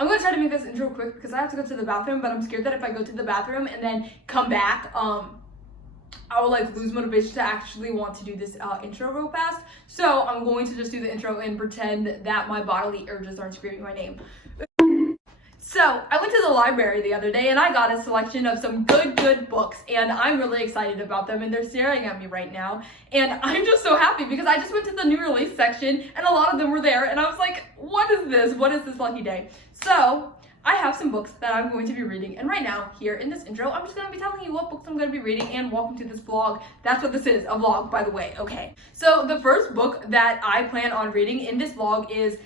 I'm gonna try to make this intro quick because I have to go to the bathroom, but I'm scared that if I go to the bathroom and then come back, I will like lose motivation to actually want to do this intro real fast. So I'm going to just do the intro and pretend that my bodily urges aren't screaming my name. So I went to the library the other day and I got a selection of some good books, and I'm really excited about them, and they're staring at me right now. And I'm just so happy because I just went to the new release section and a lot of them were there, and I was like, what is this? What is this lucky day? So I have some books that I'm going to be reading, and right now, here in this intro, I'm just going to be telling you what books I'm going to be reading, and welcome to this vlog. That's what this is, a vlog, by the way, okay. So the first book that I plan on reading in this vlog is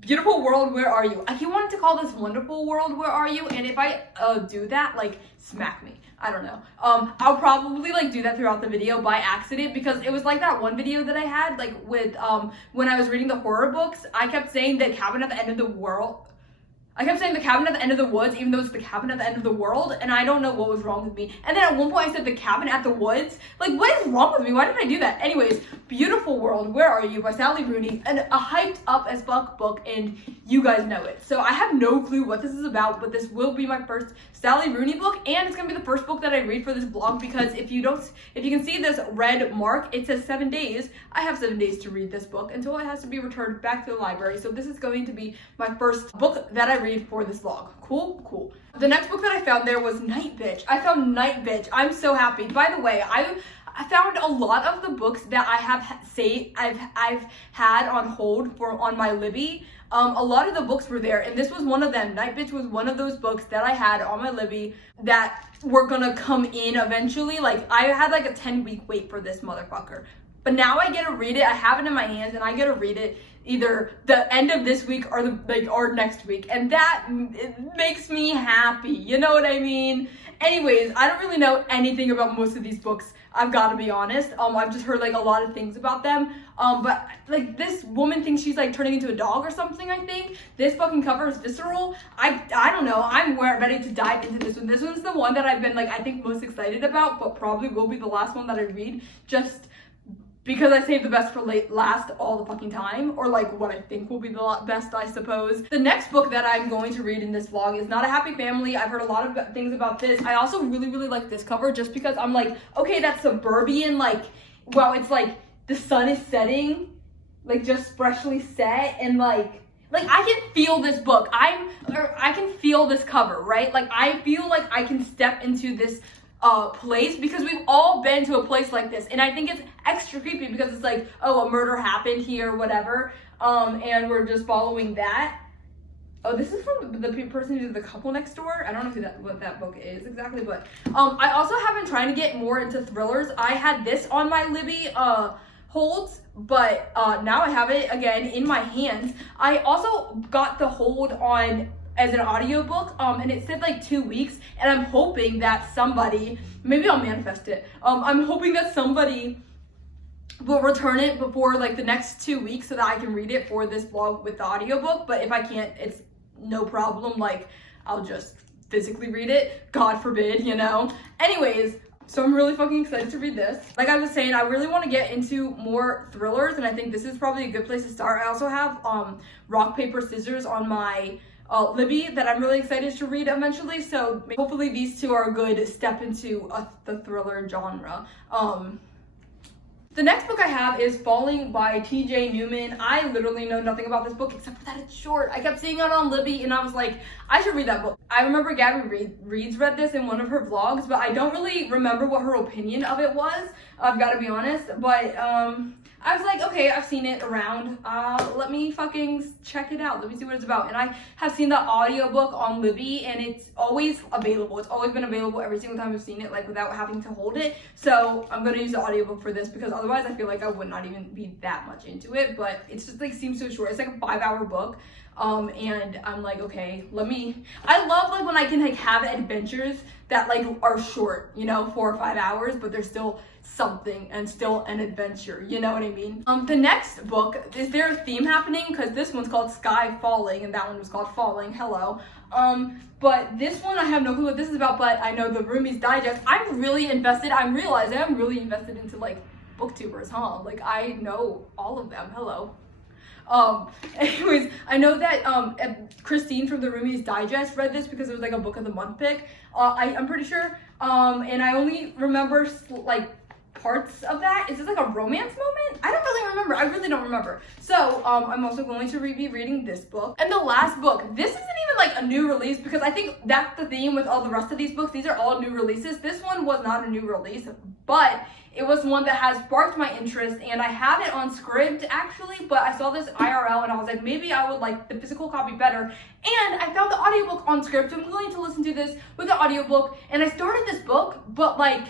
Beautiful World, Where Are You? I keep wanting to call this Wonderful World, Where Are You? And if I do that, like, smack me. I don't know. I'll probably like do that throughout the video by accident, because it was like that one video that I had like with when I was reading the horror books. I kept saying the cabin at the end of the world. I kept saying the cabin at the end of the woods, even though it's the cabin at the end of the world, and I don't know what was wrong with me. And then at one point I said the cabin at the woods. Like, what is wrong with me? Why did I do that? Anyways, Beautiful World, Where Are You by Sally Rooney, and a hyped up as fuck book, and you guys know it. So I have no clue what this is about, but this will be my first Sally Rooney book, and it's gonna be the first book that I read for this vlog, because if you can see this red mark, it says 7 days. I have 7 days to read this book until it has to be returned back to the library. So this is going to be my first book that I read for this vlog. Cool. The next book that I found there was Night Bitch. I found Night Bitch. I'm so happy. By the way, I found a lot of the books that I have I've had on hold on my Libby. A lot of the books were there, and this was one of them. Night Bitch was one of those books that I had on my Libby that were gonna come in eventually. Like, I had like a 10-week wait for this motherfucker. But now I get to read it. I have it in my hands, and I get to read it either the end of this week or next week, and that makes me happy. You know what I mean? Anyways, I don't really know anything about most of these books, I've got to be honest. I've just heard like a lot of things about them. But like this woman thinks she's like turning into a dog or something. I think this fucking cover is visceral. I don't know. I'm ready to dive into this one. This one's the one that I've been like I think most excited about, but probably will be the last one that I read, just because I saved the best for last all the fucking time, or like what I think will be the best, I suppose. The next book that I'm going to read in this vlog is Not a Happy Family. I've heard a lot of things about this. I also really like this cover, just because I'm like, okay, that's suburban, like, wow, it's like the sun is setting, like just freshly set, and like I can feel this book. I can feel this cover, right? Like, I feel like I can step into this place, because we've all been to a place like this, and I think it's extra creepy because it's like, oh, a murder happened here, whatever, and we're just following that. Oh, this is from the person who's The Couple Next Door. I don't know what that book is exactly, but I also have been trying to get more into thrillers. I had this on my Libby holds, but now I have it again in my hands. I also got the hold on as an audiobook, and it said like 2 weeks, and I'm hoping that somebody, maybe I'll manifest it, I'm hoping that somebody will return it before like the next 2 weeks so that I can read it for this vlog with the audiobook. But if I can't, it's no problem, like I'll just physically read it, God forbid, you know. Anyways, so I'm really fucking excited to read this. Like I was saying, I really want to get into more thrillers, and I think this is probably a good place to start. I also have Rock, Paper, Scissors on my Libby that I'm really excited to read eventually, so hopefully these two are a good step into the thriller genre. The next book I have is Falling by Tj Newman. I literally know nothing about this book except for that it's short. I kept seeing it on Libby and I was like, I should read that book. I remember Gabby Reeds read this in one of her vlogs, but I don't really remember what her opinion of it was, I've got to be honest. But I was like, okay, I've seen it around. Let me fucking check it out. Let me see what it's about. And I have seen the audiobook on Libby, and it's always available. It's always been available every single time I've seen it, like without having to hold it. So I'm gonna use the audiobook for this, because otherwise I feel like I would not even be that much into it. But it's just like seems so short. It's like a 5-hour book. And I'm like, okay, I love like when I can like have adventures that like are short, you know, 4 or 5 hours, but they're still something and still an adventure, you know what I mean? The next book, is there a theme happening? Because this one's called Sky Falling, and that one was called Falling, hello. But this one, I have no clue what this is about, but I know the Roomies Digest. I'm really invested. I'm realizing I'm really invested into like booktubers, huh? Like I know all of them, hello. Anyways, I know that Christine from the Roomies Digest read this because it was like a book of the month pick. I'm pretty sure. And I only remember like parts of that. Is this like a romance moment? I don't really remember. I really don't remember. So I'm also going to be reading this book. And the last book, this isn't even like a new release because I think that's the theme with all the rest of these books. These are all new releases. This one was not a new release, but it was one that has sparked my interest, and I have it on Scribd actually, but I saw this IRL and I was like, maybe I would like the physical copy better. And I found the audiobook on Scribd, so I'm going to listen to this with the audiobook. And I started this book, but like,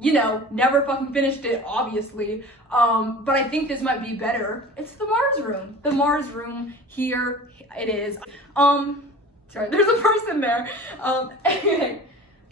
you know, never fucking finished it, obviously. But I think this might be better. It's The Mars Room. The Mars Room, here it is. Sorry, there's a person there. Anyway.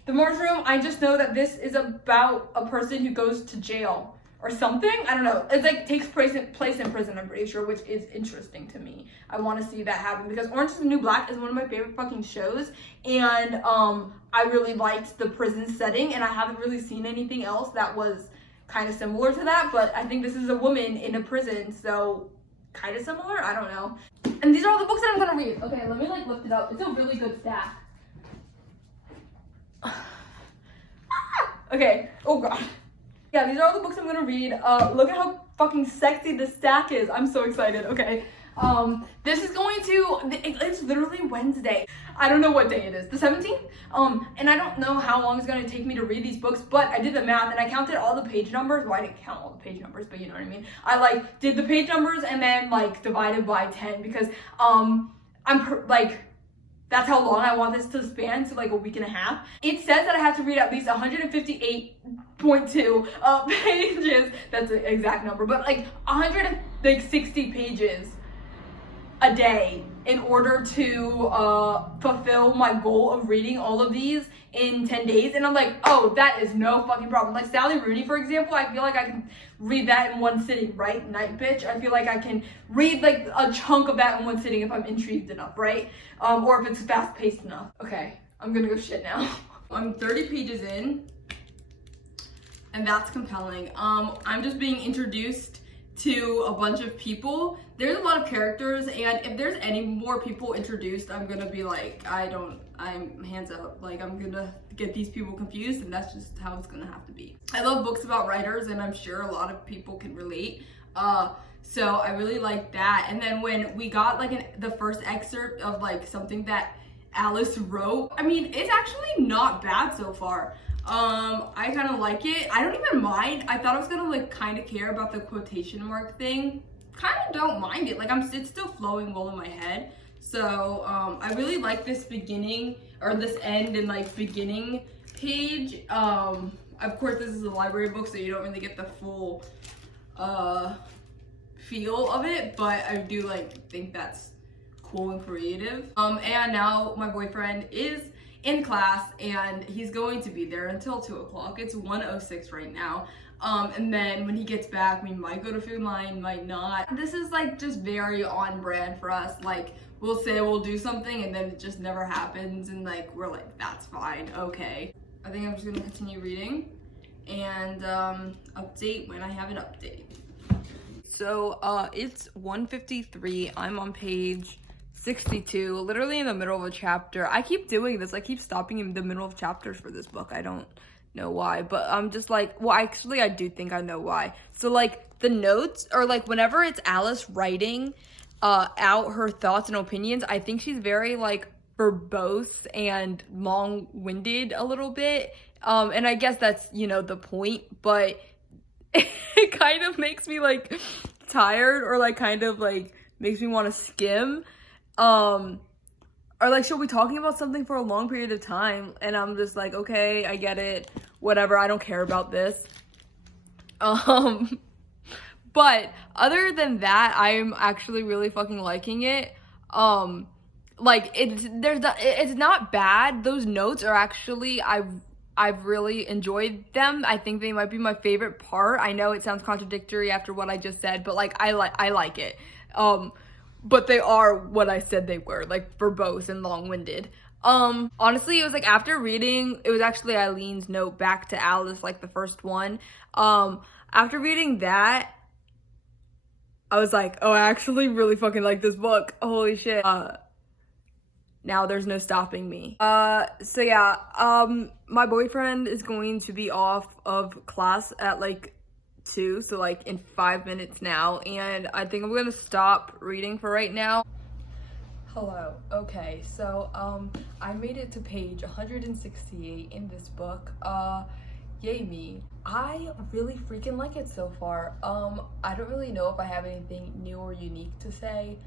The Mars Room, I just know that this is about a person who goes to jail or something. I don't know. It's like takes place in prison, I'm pretty sure, which is interesting to me. I want to see that happen because Orange is the New Black is one of my favorite fucking shows, and I really liked the prison setting, and I haven't really seen anything else that was kind of similar to that, but I think this is a woman in a prison, so kind of similar. I don't know. And these are all the books that I'm gonna read. Okay, let me like lift it up. It's a really good stack. Okay, oh god. Yeah, these are all the books I'm gonna read. Look at how fucking sexy this stack is. I'm so excited. Okay. This is going to, it's literally Wednesday. I don't know what day it is, the 17th? And I don't know how long it's gonna take me to read these books, but I did the math and I counted all the page numbers. Well, I didn't count all the page numbers, but you know what I mean. I like did the page numbers and then like divided by 10 because that's how long I want this to span, so like a week and a half. It says that I have to read at least 158.2 pages. That's the exact number, but like 160 pages a day in order to fulfill my goal of reading all of these in 10 days. And I'm like, oh, that is no fucking problem. Like Sally Rooney, for example, I feel like I can read that in one sitting, right? Night bitch. I feel like I can read like a chunk of that in one sitting if I'm intrigued enough, right? Or if it's fast paced enough. Okay, I'm gonna go shit now. I'm 30 pages in, and that's compelling. I'm just being introduced to a bunch of people. There's a lot of characters, and if there's any more people introduced, I'm gonna be like, I'm hands up. Like, I'm gonna get these people confused, and that's just how it's gonna have to be. I love books about writers, and I'm sure a lot of people can relate. So I really like that. And then when we got like the first excerpt of like something that Alice wrote, I mean, it's actually not bad so far. I kind of like it. I don't even mind. I thought I was gonna like kind of care about the quotation mark thing. Kind of don't mind it. Like it's still flowing well in my head. So I really like this beginning or this end and like beginning page. Of course, this is a library book, so you don't really get the full feel of it, but I do like think that's cool and creative. And now my boyfriend is in class and he's going to be there until 2 o'clock. It's 1:06 right now. And then when he gets back, we might go to Food Line, might not. This is like just very on brand for us. Like we'll say we'll do something and then it just never happens, and like we're like, that's fine, okay. I think I'm just gonna continue reading and update when I have an update. So it's 1:53. I'm on page 62, literally in the middle of a chapter. I keep doing this. I keep stopping in the middle of chapters for this book. I don't know why, but I'm just like, well, actually, I do think I know why. So like the notes, or like whenever it's Alice writing out her thoughts and opinions, I think she's very like verbose and long-winded a little bit. And I guess that's, you know, the point, but it kind of makes me like tired, or like kind of like makes me want to skim. Or like she'll be talking about something for a long period of time and I'm just like, okay, I get it, whatever, I don't care about this. But other than that, I'm actually really fucking liking it. Like it's not bad. Those notes are actually, I've really enjoyed them. I think they might be my favorite part. I know it sounds contradictory after what I just said, but like I like it. But they are what I said they were, like verbose and long-winded. Honestly, it was like after reading, it was actually Eileen's note back to Alice, like the first one. After reading that, I was like, oh, I actually really fucking like this book. Holy shit. Now there's no stopping me. So yeah, my boyfriend is going to be off of class at like 2, so like in 5 minutes now, and I think I'm gonna stop reading for right now. Hello. Okay, so I made it to page 168 in this book. Yay me. I really freaking like it so far. I don't really know if I have anything new or unique to say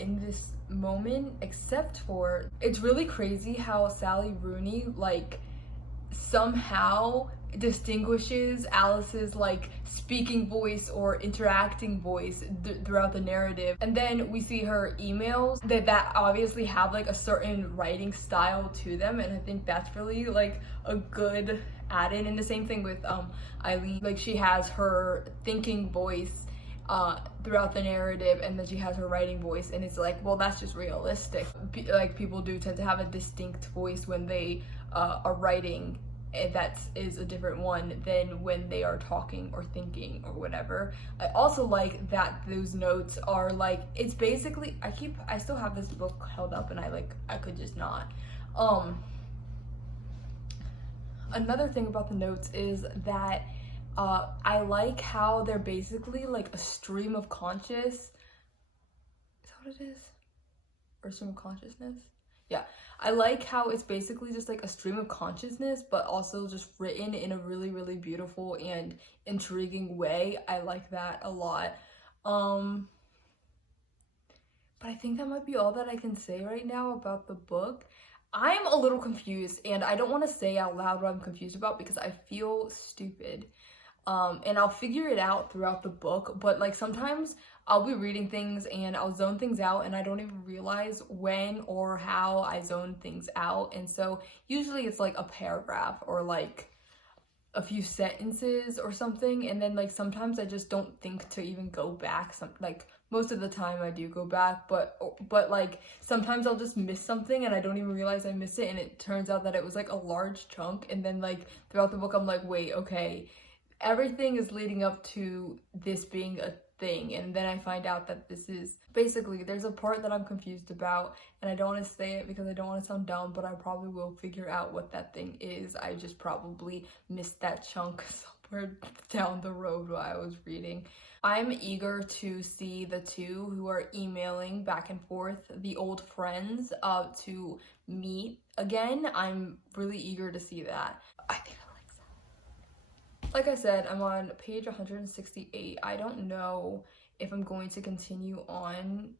in this moment, except for it's really crazy how Sally Rooney like somehow distinguishes Alice's like speaking voice or interacting voice throughout the narrative, and then we see her emails that obviously have like a certain writing style to them, and I think that's really like a good add-in. And the same thing with Eileen, like she has her thinking voice throughout the narrative, and then she has her writing voice, and it's like, well, that's just realistic. Like people do tend to have a distinct voice when they are writing, and that is a different one than when they are talking or thinking or whatever. I also like that those notes are like, it's basically, I still have this book held up, and I could just not. Another thing about the notes is that I like how they're basically like a stream of conscious. Is that what it is? Or stream of consciousness? Yeah. I like how it's basically just like a stream of consciousness, but also just written in a really, really beautiful and intriguing way. I like that a lot. But I think that might be all that I can say right now about the book. I'm a little confused, and I don't want to say out loud what I'm confused about because I feel stupid. And I'll figure it out throughout the book, but like sometimes I'll be reading things and I'll zone things out, and I don't even realize when or how I zone things out. And so usually it's like a paragraph or like a few sentences or something, and then like sometimes I just don't think to even go back. Like most of the time I do go back, but like sometimes I'll just miss something and I don't even realize I missed it, and it turns out that it was like a large chunk, and then like throughout the book I'm like, wait, okay, everything is leading up to this being a thing, and then I find out that this is basically, there's a part that I'm confused about, and I don't want to say it because I don't want to sound dumb, but I probably will figure out what that thing is. I just probably missed that chunk somewhere down the road while I was reading. I'm eager to see the two who are emailing back and forth, the old friends, to meet again. I'm really eager to see that. I think like I said, I'm on page 168. I don't know if I'm going to continue on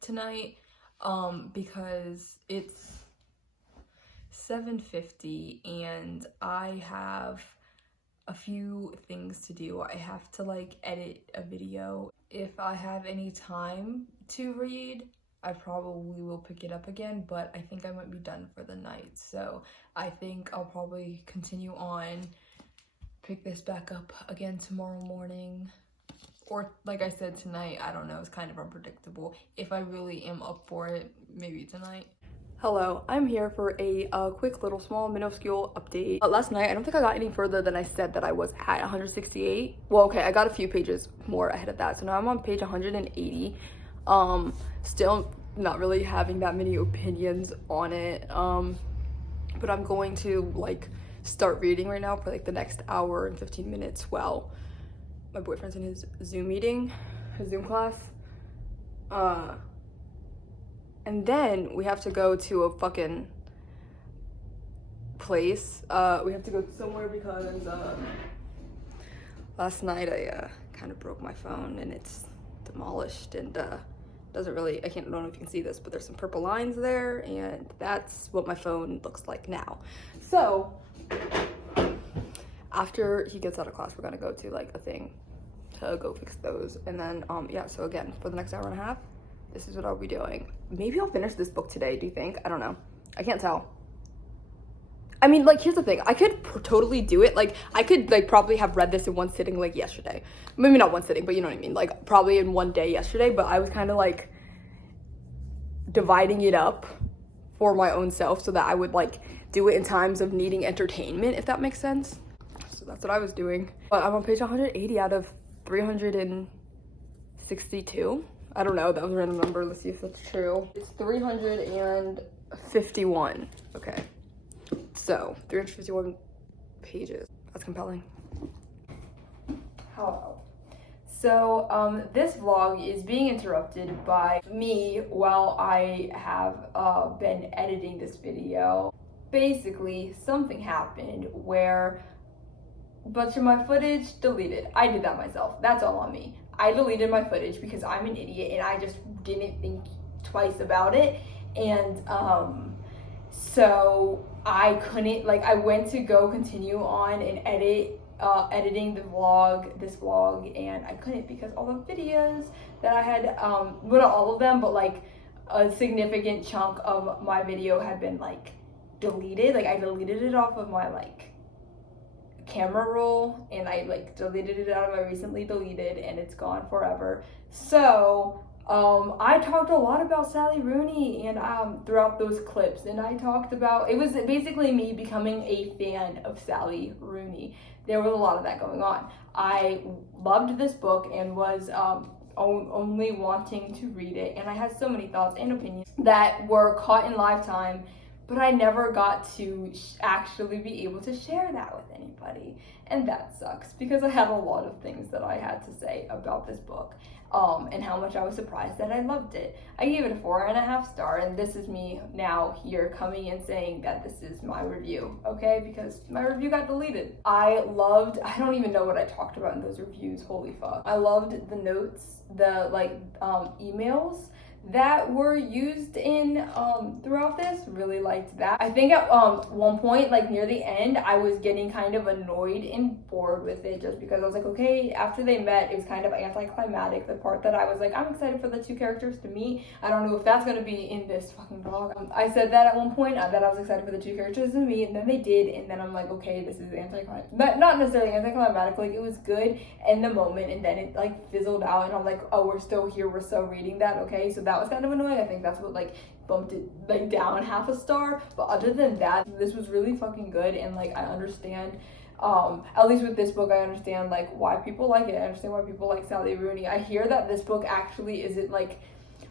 tonight because it's 7:50 and I have a few things to do. I have to like edit a video. If I have any time to read, I probably will pick it up again, but I think I might be done for the night. So I think I'll probably continue on, pick this back up again tomorrow morning, or like I said, tonight. I don't know, it's kind of unpredictable. If I really am up for it, maybe tonight. Hello, I'm here for a quick little small minuscule update. Last night, I don't think I got any further than I said that I was at 168. Well, okay, I got a few pages more ahead of that, so now I'm on page 180. Still not really having that many opinions on it, but I'm going to like start reading right now for like the next hour and 15 minutes while my boyfriend's in his Zoom meeting, his Zoom class. And then we have to go to a fucking place. We have to go somewhere because last night I kind of broke my phone and it's demolished, and doesn't really, I don't know if you can see this, but there's some purple lines there, and that's what my phone looks like now. So after he gets out of class, we're gonna go to like a thing to go fix those, and then yeah, so again, for the next hour and a half, this is what I'll be doing. Maybe I'll finish this book today, do you think? I don't know, I can't tell. I mean, like, here's the thing, I could totally do it. Like, I could like probably have read this in one sitting like yesterday. Maybe not one sitting, but you know what I mean, like probably in one day yesterday, but I was kind of like dividing it up for my own self so that I would like do it in times of needing entertainment, if that makes sense. So that's what I was doing. But I'm on page 180 out of 300 and 362. I don't know, that was a random number. Let's see if that's true. It's 351. Okay. So, 351 pages. That's compelling. Hello. So, this vlog is being interrupted by me while I have been editing this video. Basically, something happened where a bunch of my footage deleted. I did that myself. That's all on me. I deleted my footage because I'm an idiot and I just didn't think twice about it. And so I couldn't, like, I went to go continue on and editing this vlog, and I couldn't because all the videos that I had, well, not all of them, but like a significant chunk of my video had been like deleted. Like I deleted it off of my like camera roll, and I like deleted it out of my recently deleted, and it's gone forever. So I talked a lot about Sally Rooney and throughout those clips, and I talked about, it was basically me becoming a fan of Sally Rooney. There was a lot of that going on. I loved this book and was only wanting to read it, and I had so many thoughts and opinions that were caught in lifetime, but I never got to actually be able to share that with anybody, and that sucks because I had a lot of things that I had to say about this book, and how much I was surprised that I loved it. I gave it a 4.5 stars, and this is me now here coming and saying that this is my review, okay? Because my review got deleted. I don't even know what I talked about in those reviews, holy fuck. I loved the notes, the like emails that were used in throughout this. Really liked that. I think at one point, like near the end, I was getting kind of annoyed and bored with it just because I was like, okay, after they met, it was kind of anticlimactic. The part that I was like, I'm excited for the two characters to meet. I don't know if that's gonna be in this fucking vlog. I said that at one point, that I was excited for the two characters to meet, and then they did, and then I'm like, okay, this is anticlimactic. But not necessarily anticlimactic, like it was good in the moment, and then it like fizzled out, and I'm like, oh, we're still here, we're still reading that, okay? So that was kind of annoying. I think that's what like bumped it like down 0.5 star, but other than that, this was really fucking good, and like I understand, at least with this book, I understand like why people like it. I understand why people like Sally Rooney. I hear that this book actually isn't like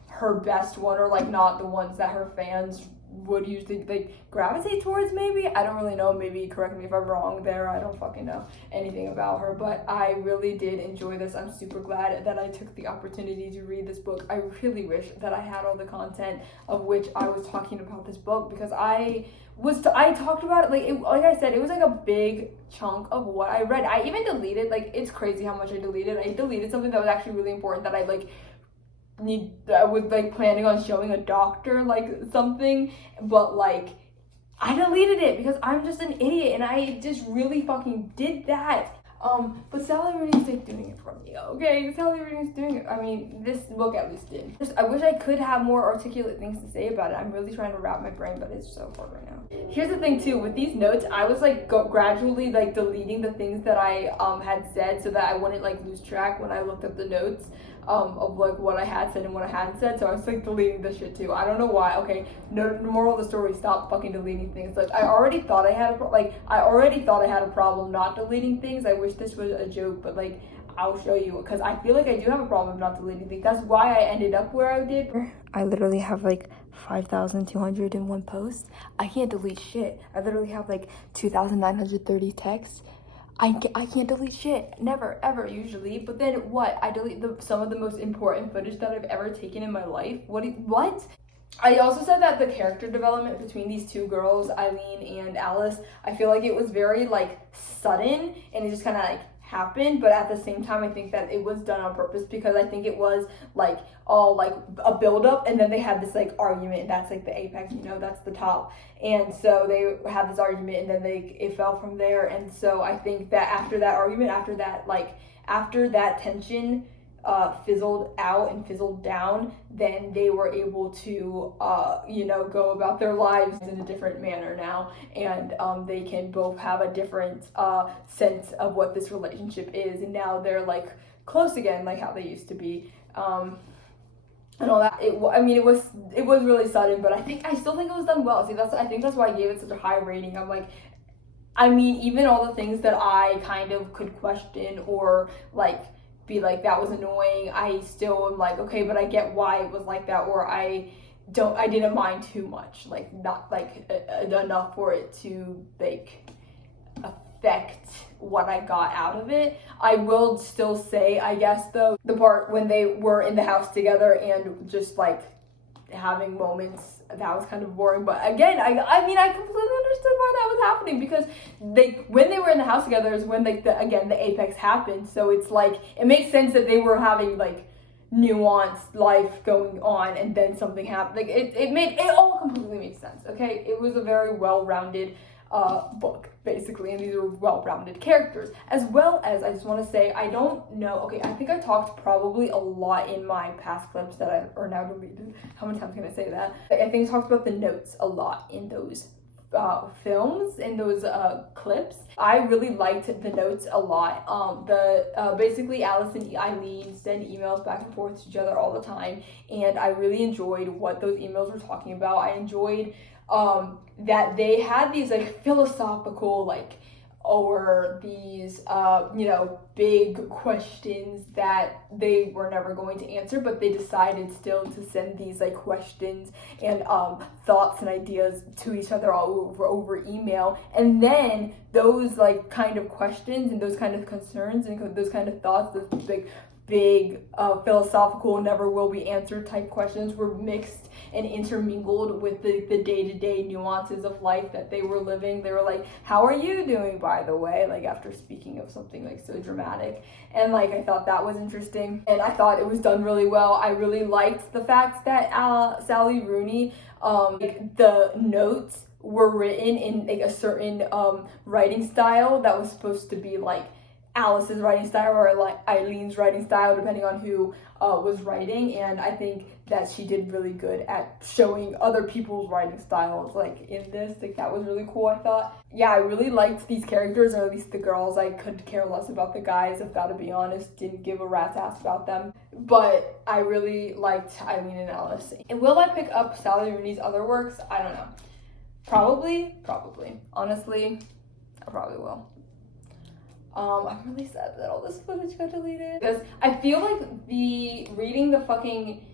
her best one, or like not the ones that her fans would usually like gravitate towards. Maybe, I don't really know, maybe correct me if I'm wrong there. I don't fucking know anything about her, but I really did enjoy this. I'm super glad that I took the opportunity to read this book. I really wish that I had all the content of which I was talking about this book, because I talked about it, like I said, it was like a big chunk of what I read. I even deleted, like, it's crazy how much I deleted. I deleted something that was actually really important that I was like planning on showing a doctor, like something, but like I deleted it because I'm just an idiot, and I just really fucking did that. But Sally Rooney's like doing it for me, okay? Sally Rooney's doing it. I mean, this book at least did. I wish I could have more articulate things to say about it. I'm really trying to wrap my brain, but it's so hard right now. Here's the thing too, with these notes, I was like gradually like deleting the things that I had said so that I wouldn't like lose track when I looked up the notes of like what I had said and what I hadn't said. So I was like deleting this shit too. I don't know why. Okay, no, moral of the story, stop fucking deleting things. Like I already thought I had a problem not deleting things. I wish this was a joke, but like I'll show you, because I feel like I do have a problem not deleting things. That's why I ended up where I did. I literally have like 5,201 posts. I can't delete shit. I literally have like 2,930 texts. I can't delete shit, never, ever, usually. But then what? I delete some of the most important footage that I've ever taken in my life. What? I also said that the character development between these two girls, Eileen and Alice, I feel like it was very like sudden, and it just kind of like happened, but at the same time I think that it was done on purpose, because I think it was like all like a build-up, and then they had this like argument, and that's like the apex, you know, that's the top, and so they had this argument, and then it fell from there. And so I think that after that argument, after that tension fizzled out and fizzled down, then they were able to go about their lives in a different manner now, and they can both have a different sense of what this relationship is, and now they're like close again, like how they used to be, and all that. It was really sudden, but I still think it was done well. See, I think that's why I gave it such a high rating. I'm like, I mean, even all the things that I kind of could question or like be like, that was annoying. I still am like, okay, but I get why it was like that, or I didn't mind too much, like not like enough for it to like affect what I got out of it. I will still say, I guess though, the part when they were in the house together and just like having moments, that was kind of boring. But again, I mean, I completely understood why that was happening, because when they were in the house together is when like the apex happened. So it's like, it makes sense that they were having like nuanced life going on, and then something happened. Like it all completely made sense. Okay, it was a very well-rounded book basically, and these are well-rounded characters. As well as, I just want to say, I don't know, okay, I think I talked probably a lot in my past clips that are now deleted. How many times can I say that? I think I talked about the notes a lot in those films, in those clips. I really liked the notes a lot. Basically Alice and Eileen send emails back and forth to each other all the time, and I really enjoyed what those emails were talking about. I enjoyed that they had these like philosophical, like, or these big questions that they were never going to answer, but they decided still to send these like questions and thoughts and ideas to each other all over email. And then those like kind of questions and those kind of concerns and those kind of thoughts, those big philosophical, never will be answered type questions were mixed and intermingled with the day-to-day nuances of life that they were living. They were like, how are you doing, by the way, like after speaking of something like so dramatic. And like, I thought that was interesting, and I thought it was done really well. I really liked the fact that Sally Rooney, like, the notes were written in like a certain writing style that was supposed to be like Alice's writing style or like Eileen's writing style, depending on who was writing. And I think that she did really good at showing other people's writing styles like in this. Like, that was really cool, I thought. Yeah, I really liked these characters, or at least the girls. I could care less about the guys, I've got to be honest. Didn't give a rat's ass about them. But I really liked Eileen and Alice. And will I pick up Sally Rooney's other works? I don't know. Probably. Honestly, I probably will. I'm really sad that all this footage got deleted, because I feel like reading the fucking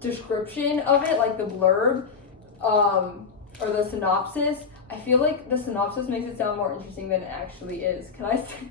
description of it, like the blurb, or the synopsis, I feel like the synopsis makes it sound more interesting than it actually is. Can I say?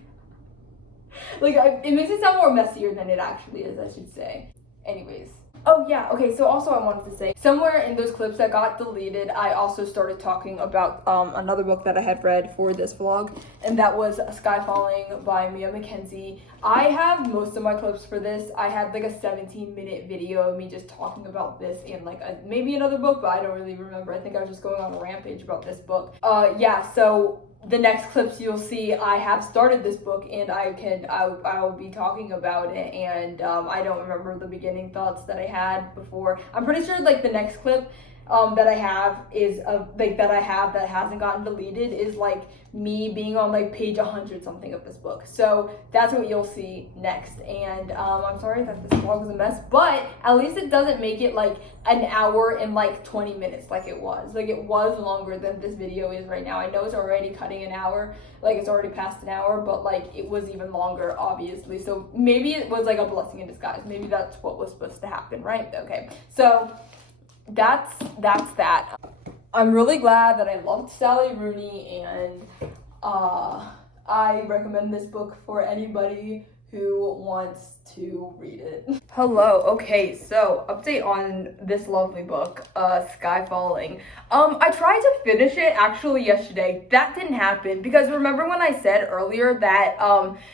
Like, it makes it sound more messier than it actually is, I should say. Anyways. Oh yeah, okay, so also I wanted to say, somewhere in those clips that got deleted, I also started talking about another book that I had read for this vlog, and that was Sky Falling by Mia Mackenzie. I have most of my clips for this. I had like a 17-minute video of me just talking about this and like maybe another book, but I don't really remember. I think I was just going on a rampage about this book. Yeah, so the next clips you'll see, I have started this book, and I'll be talking about it, and I don't remember the beginning thoughts that I had before. I'm pretty sure like the next clip that I have is that hasn't gotten deleted is like me being on like page 100 something of this book. So that's what you'll see next. And I'm sorry that this vlog was a mess, but at least it doesn't make it like an hour and like 20 minutes like it was. Like, it was longer than this video is right now. I know it's already cutting an hour, like it's already past an hour, but like it was even longer, obviously. So maybe it was like a blessing in disguise. Maybe that's what was supposed to happen, right? Okay, so that's that. I'm really glad that I loved Sally Rooney, and I recommend this book for anybody who wants to read it. Hello, okay, so update on this lovely book, Sky Falling. I tried to finish it actually yesterday. That didn't happen, because remember when I said earlier that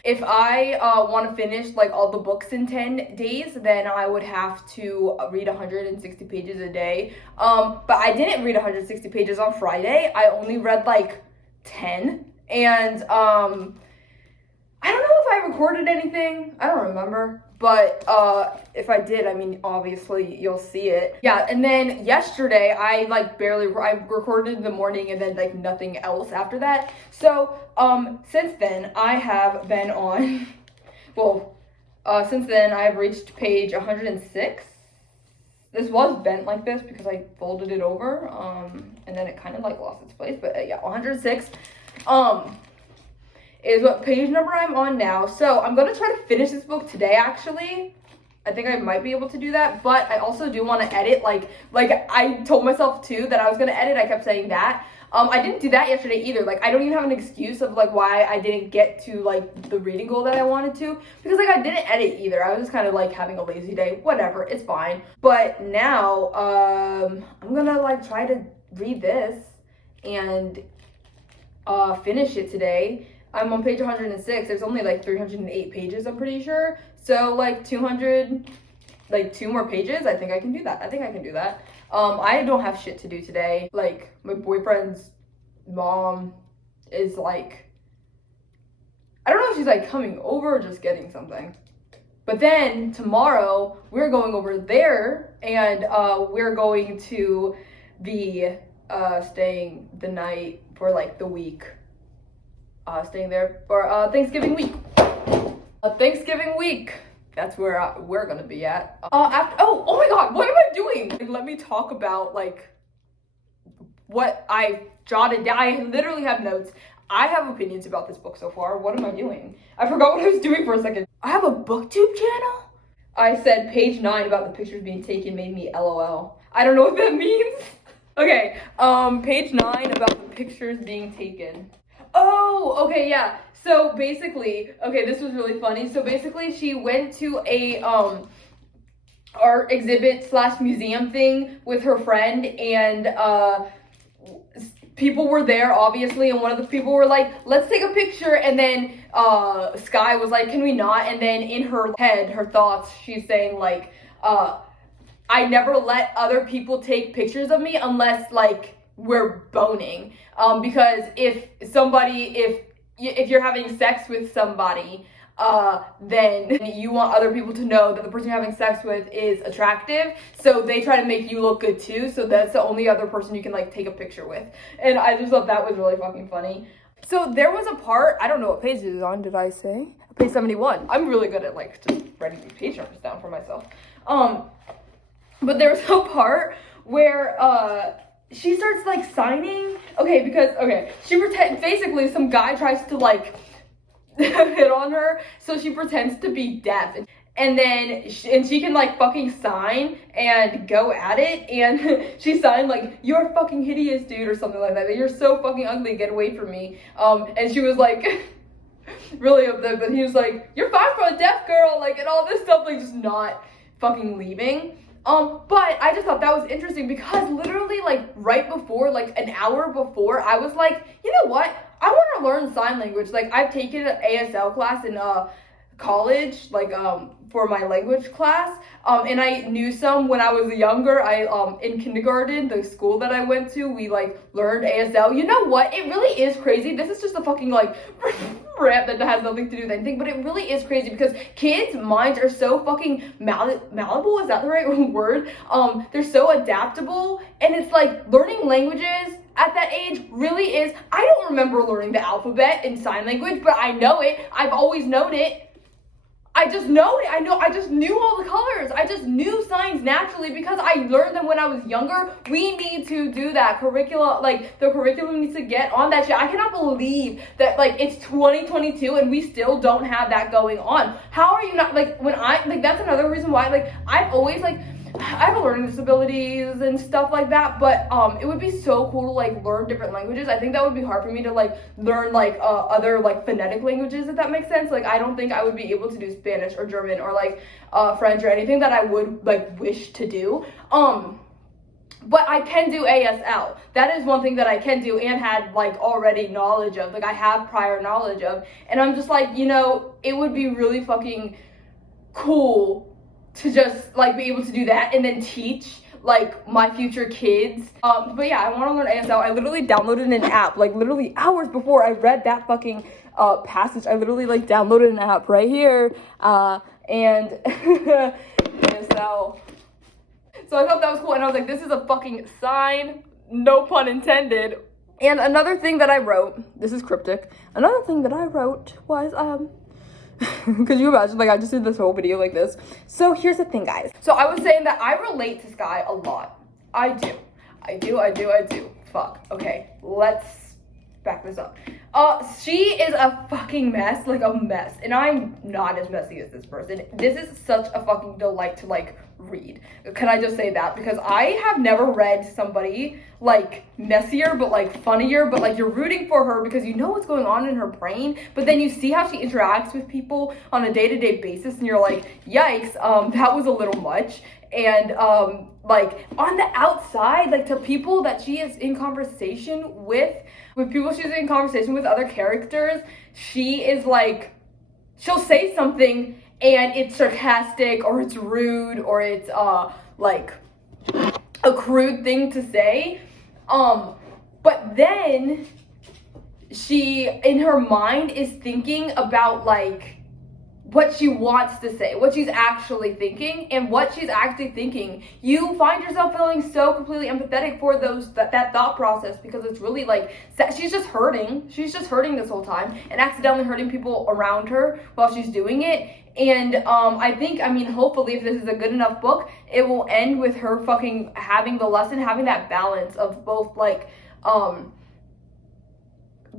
if I want to finish like all the books in 10 days, then I would have to read 160 pages a day. But I didn't read 160 pages on Friday. I only read like 10, and I don't know if I recorded anything. I don't remember. But if I did, I mean, obviously you'll see it. Yeah, and then yesterday I recorded in the morning, and then like nothing else after that. So since then I have been on, since then I have reached page 106. This was bent like this because I folded it over, and then it kind of like lost its place, but yeah, 106. is what page number I'm on now. So I'm gonna try to finish this book today, actually. I think I might be able to do that, but I also do want to edit, like I told myself too that I was gonna edit. I kept saying that. I didn't do that yesterday either. Like, I don't even have an excuse of like why I didn't get to like the reading goal that I wanted to, because like I didn't edit either. I was just kind of like having a lazy day. Whatever, it's fine. But now I'm gonna like try to read this and finish it today. I'm on page 106. There's only like 308 pages, I'm pretty sure. So like 200, like 2 more pages. I think I can do that. I don't have shit to do today. Like, my boyfriend's mom is like, I don't know if she's like coming over or just getting something. But then tomorrow we're going over there, and we're going to be staying the night for like the week. Staying there for Thanksgiving week. Thanksgiving week. That's where we're gonna be at. Oh my god, what am I doing? Like, let me talk about like what I jotted down. I literally have notes. I have opinions about this book so far. What am I doing? I forgot what I was doing for a second. I have a booktube channel? I said page 9 about the pictures being taken made me LOL. I don't know what that means. Okay, page 9 about the pictures being taken. Oh, okay, yeah. So basically, okay, this was really funny. So basically, she went to a art exhibit / museum thing with her friend, and people were there, obviously, and one of the people were like, let's take a picture, and then Sky was like, can we not? And then in her head, her thoughts, she's saying like, I never let other people take pictures of me unless like we're boning, because if you're having sex with somebody, then you want other people to know that the person you're having sex with is attractive, so they try to make you look good too, so that's the only other person you can like take a picture with. And I just thought that was really fucking funny. So there was a part, I don't know what page it is on, did I say? Page 71. I'm really good at like just writing these page numbers down for myself. But there was a part where she starts like signing. She pretends, basically some guy tries to like hit on her, so she pretends to be deaf, and then she can like fucking sign and go at it, and she signed like, you're fucking hideous, dude, or something like that. You're so fucking ugly, get away from me. And she was like really upset, but he was like, you're fine for a deaf girl, like, and all this stuff, like just not fucking leaving. But I just thought that was interesting because literally like right before, like an hour before, I was like, you know what? I want to learn sign language. Like, I've taken an ASL class in college, like for my language class, and I knew some when I was younger. In kindergarten, the school that I went to, we like learned ASL. You know what? It really is crazy. This is just a fucking like rant that has nothing to do with anything, but it really is crazy because kids' minds are so fucking malleable. Is that the right word? They're so adaptable, and it's like learning languages at that age really is. I don't remember learning the alphabet in sign language, but I know it. I've always known it. I just know it. I just knew all the colors. I just knew signs naturally because I learned them when I was younger. We need to do that curriculum. Like, the curriculum needs to get on that shit. I cannot believe that, like, it's 2022 and we still don't have that going on. How are you not, like, that's another reason why, like, I've always, like, I have learning disabilities and stuff like that, but it would be so cool to like learn different languages. I think that would be hard for me to like learn like other like phonetic languages, if that makes sense. Like, I don't think I would be able to do Spanish or German or like French or anything that I would like wish to do. But I can do ASL. That is one thing that I can do and had like already knowledge of. Like, I have prior knowledge of, and I'm just like, you know, it would be really fucking cool to just like be able to do that and then teach like my future kids. But yeah, I want to learn ASL. I literally downloaded an app like literally hours before I read that fucking passage. I literally like downloaded an app right here and ASL. So I thought that was cool, and I was like, this is a fucking sign, no pun intended. And another thing that I wrote, this is cryptic. Another thing that I wrote was could you imagine, like, I just did this whole video like this. So here's the thing, guys. So I was saying that I relate to Sky a lot. I do. Fuck. Okay, let's back this up. She is a fucking mess, like a mess, and I'm not as messy as this person. This is such a fucking delight to like read. Can I just say that? Because I have never read somebody like messier but like funnier, but like you're rooting for her because you know what's going on in her brain, but then you see how she interacts with people on a day-to-day basis and you're like, yikes, that was a little much. And like on the outside, like to people that she is in conversation with people she's in conversation with, other characters, she is like, she'll say something and it's sarcastic or it's rude or it's like a crude thing to say, but then she in her mind is thinking about like what she wants to say, what she's actually thinking, and what she's actually thinking, you find yourself feeling so completely empathetic for that thought process, because it's really like, she's just hurting this whole time, and accidentally hurting people around her while she's doing it. And I mean, hopefully, if this is a good enough book, it will end with her fucking having the lesson, having that balance of both like,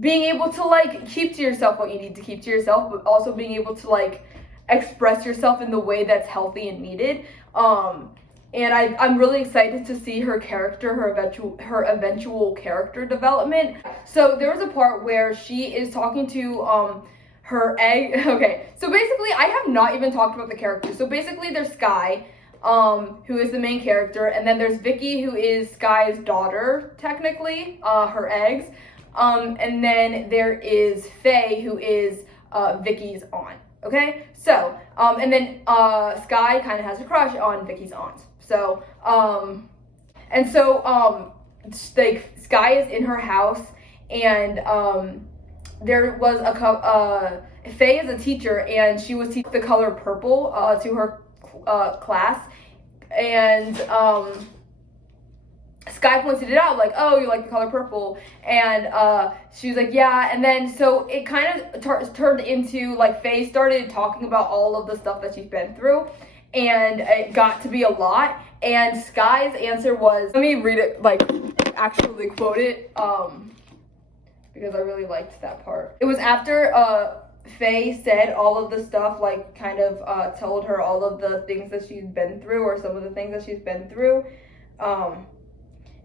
being able to like keep to yourself what you need to keep to yourself, but also being able to like express yourself in the way that's healthy and needed. And I'm really excited to see her character, her eventual character development. So there was a part where she is talking to her egg. Okay, so basically I have not even talked about the characters. So basically there's Sky, who is the main character, and then there's Vicky, who is Sky's daughter, technically, her eggs. And then there is Faye, who is Vicky's aunt. Okay, so and then Sky kind of has a crush on Vicky's aunt. So and so like Sky is in her house, and there was Faye is a teacher, and she was teaching the color purple to her class, and Sky pointed it out, like, oh, you like the color purple, and she was like, yeah, and then so it kind of turned into, like, Faye started talking about all of the stuff that she's been through, and it got to be a lot, and Sky's answer was, let me read it, like, actually quote it, because I really liked that part. It was after Faye said all of the stuff, like, kind of told her all of the things that she's been through, or some of the things that she's been through,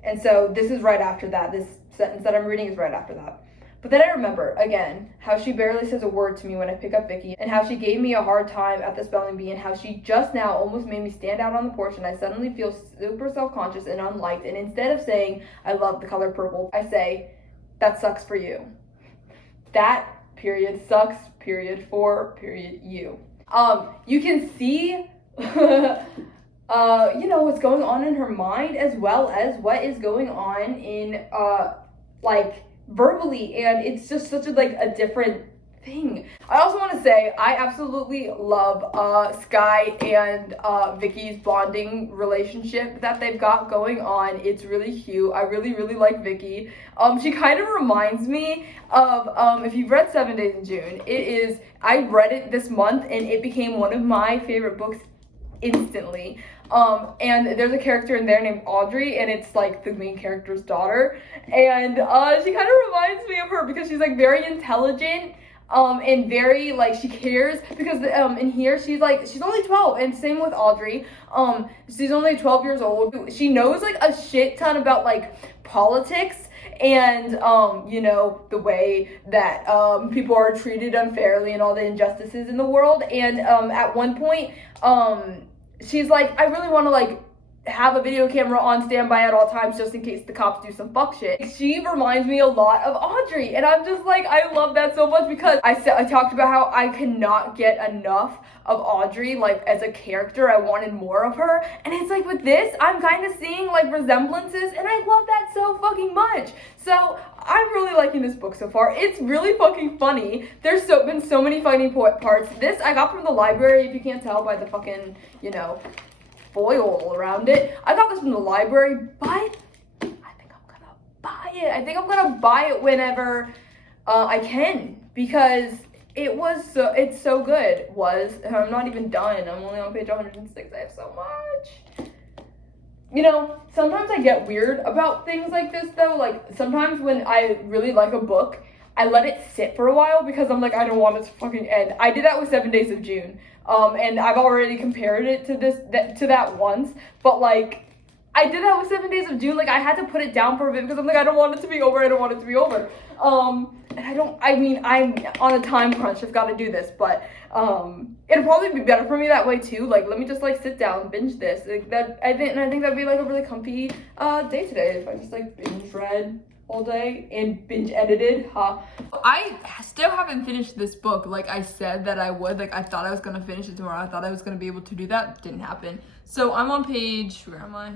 and so this is right after that. This sentence that I'm reading is right after that. But then I remember, again, how she barely says a word to me when I pick up Vicky, and how she gave me a hard time at the spelling bee, and how she just now almost made me stand out on the porch, and I suddenly feel super self-conscious and unliked, and instead of saying, I love the color purple, I say, that sucks for you. That, period, sucks, period, for, period, you. You can see... you know, what's going on in her mind, as well as what is going on in, like, verbally, and it's just such a, like, a different thing. I also want to say, I absolutely love, Sky and, Vicky's bonding relationship that they've got going on. It's really cute. I really, really like Vicky. She kind of reminds me of, if you've read 7 Days in June, I read it this month, and it became one of my favorite books instantly. And there's a character in there named Audrey, and it's like the main character's daughter, and she kind of reminds me of her because she's like very intelligent, and very like she cares, because in here she's only 12, and same with Audrey, she's only 12 years old. She knows like a shit ton about like politics and you know, the way that people are treated unfairly and all the injustices in the world, and at one point she's like, I really want to like have a video camera on standby at all times just in case the cops do some fuck shit. She reminds me a lot of Audrey, and I'm just like, I love that so much, because I talked about how I cannot get enough of Audrey, like, as a character. I wanted more of her, and it's like with this, I'm kind of seeing like resemblances, and I love that so fucking much. So I'm really liking this book so far. It's really fucking funny. There's been so many funny parts. This I got from the library, if you can't tell by the fucking, you know, foil around it. I got this from the library, but I think I'm gonna buy it. I think I'm gonna buy it whenever I can, because it's so good. I'm not even done. I'm only on page 106. I have so much. You know, sometimes I get weird about things like this, though. Like, sometimes when I really like a book, I let it sit for a while because I'm like, I don't want it to fucking end. I did that with 7 Days of June. And I've already compared it to that once, but like, I did that with 7 Days of June. Like, I had to put it down for a bit because I'm like, I don't want it to be over. And I'm on a time crunch. I've got to do this, but it'll probably be better for me that way too. Like, let me just like sit down, binge this. Like I think that'd be like a really comfy day today if I just like binge read all day and binge edited. I still haven't finished this book like I said that I would. Like, I thought I was gonna finish it tomorrow. I thought I was gonna be able to do that. Didn't happen. So I'm on page, where am I?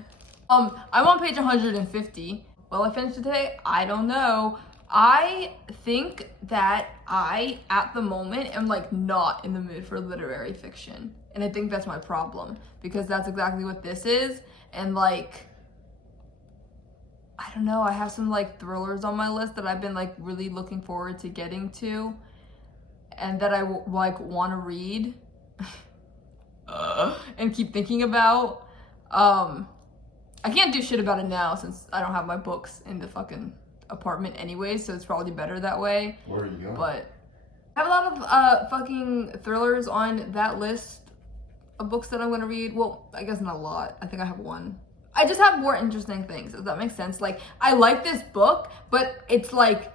I'm on page 150. Will I finish it today? I don't know. I think that I, at the moment, am like not in the mood for literary fiction. And I think that's my problem because that's exactly what this is. And like, I don't know, I have some like thrillers on my list that I've been like really looking forward to getting to and that I like want to read and keep thinking about. I can't do shit about it now since I don't have my books in the fucking apartment anyway, so it's probably better that way. Where are you going? But I have a lot of fucking thrillers on that list of books that I'm gonna read. Well, I guess not a lot. I think I have one. I just have more interesting things, if that makes sense. Like, I like this book, but it's like,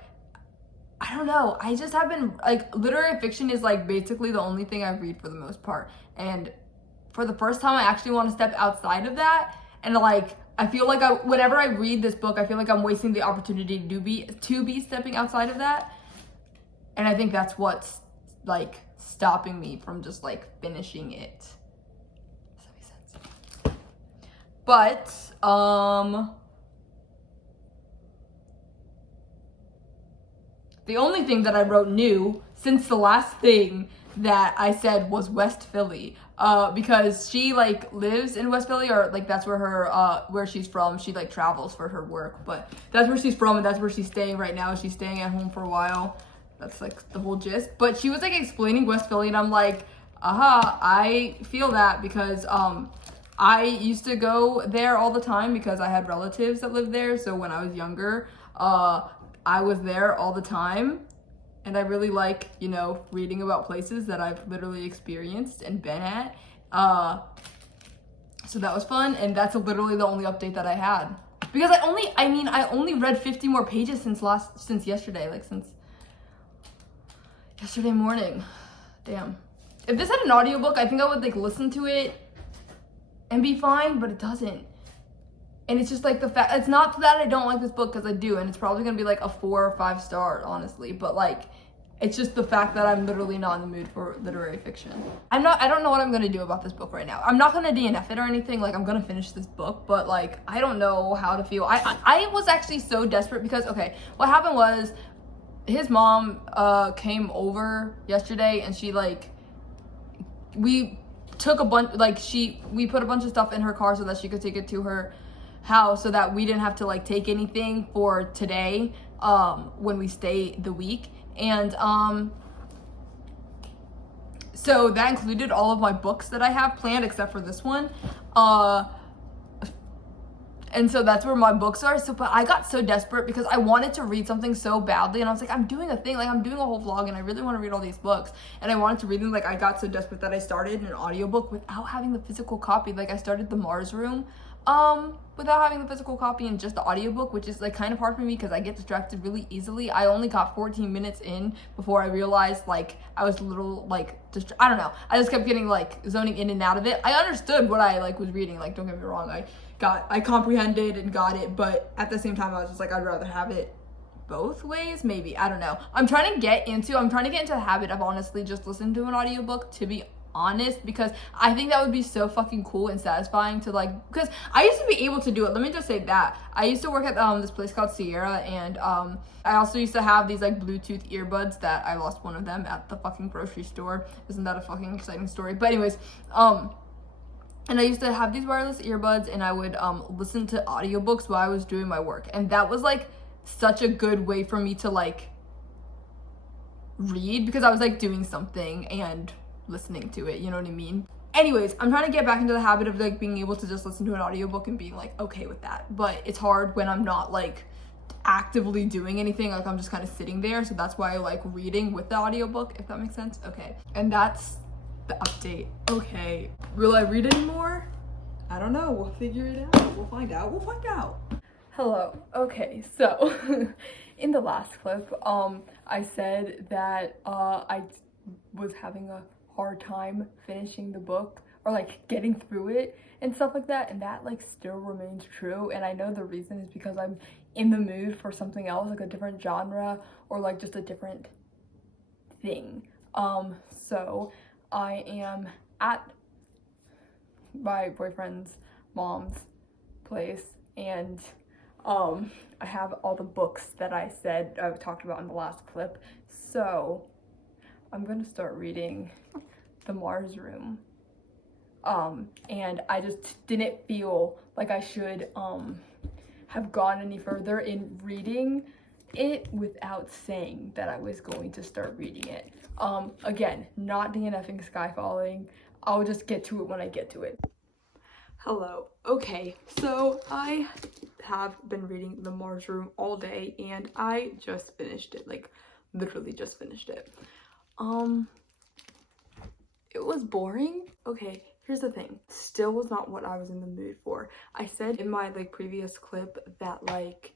I don't know. I just have been, like, literary fiction is like basically the only thing I read for the most part. And for the first time, I actually want to step outside of that. And like, I feel like whenever I read this book, I feel like I'm wasting the opportunity to be stepping outside of that. And I think that's what's like stopping me from just like finishing it. Does that make sense? But, the only thing that I wrote new since the last thing that I said was West Philly, because she like lives in West Philly, or like that's where her where she's from. She like travels for her work, but that's where she's from and that's where she's staying right now. She's staying at home for a while. That's like the whole gist. But she was like explaining West Philly and I'm like, I feel that because I used to go there all the time because I had relatives that lived there. So when I was younger, I was there all the time. And I really like, you know, reading about places that I've literally experienced and been at. So that was fun. And that's literally the only update that I had. Because I only read 50 more pages since yesterday. Like, since yesterday morning. Damn. If this had an audiobook, I think I would, like, listen to it and be fine. But it doesn't. And it's just like the fact, it's not that I don't like this book, because I do, and it's probably gonna be like a 4 or 5 star, honestly, but like, it's just the fact that I'm literally not in the mood for literary fiction. I don't know what I'm gonna do about this book right now. I'm not gonna DNF it or anything, like I'm gonna finish this book, but like, I don't know how to feel. I was actually so desperate because, okay, what happened was, his mom came over yesterday, and she like, we took a bunch, like we put a bunch of stuff in her car so that she could take it to her house so that we didn't have to like take anything for today when we stay the week. And so that included all of my books that I have planned except for this one, and so that's where my books are. So, but I got so desperate because I wanted to read something so badly, and I was like, I'm doing a thing, like I'm doing a whole vlog and I really want to read all these books, and I wanted to read them. Like, I got so desperate that I started an audiobook without having the physical copy. Like, I started The Mars Room without having the physical copy and just the audiobook, which is like kind of hard for me because I get distracted really easily. I only got 14 minutes in before I realized like I was a little like I don't know, I just kept getting like zoning in and out of it. I understood what I like was reading, like don't get me wrong, I comprehended and got it, but at the same time I was just like, I'd rather have it both ways, maybe, I don't know. I'm trying to get into the habit of honestly just listening to an audiobook, to be honest, because I think that would be so fucking cool and satisfying to like, because I used to be able to do it. Let me just say that I used to work at this place called Sierra, and I also used to have these like Bluetooth earbuds that I lost one of them at the fucking grocery store. Isn't that a fucking exciting story? But anyways, and I used to have these wireless earbuds, and I would listen to audiobooks while I was doing my work, and that was like such a good way for me to like read, because I was like doing something and listening to it, you know what I mean? Anyways, I'm trying to get back into the habit of like being able to just listen to an audiobook and being like okay with that, but it's hard when I'm not like actively doing anything, like I'm just kind of sitting there, so that's why I like reading with the audiobook, if that makes sense. Okay, and that's the update. Okay, will I read anymore? I don't know, we'll figure it out. We'll find out. Hello. Okay, so in the last clip, I said that I was having a hard time finishing the book or like getting through it and stuff like that, and that like still remains true. And I know the reason is because I'm in the mood for something else, like a different genre or like just a different thing. So I am at my boyfriend's mom's place, and I have all the books that I said I talked about in the last clip. So I'm gonna start reading The Mars Room. And I just didn't feel like I should have gone any further in reading it without saying that I was going to start reading it. Again, not DNFing Skyfalling. I'll just get to it when I get to it. Hello. Okay, so I have been reading The Mars Room all day, and I just finished it, like literally just finished it. It was boring. Okay, here's the thing. Still was not what I was in the mood for. I said in my like previous clip that like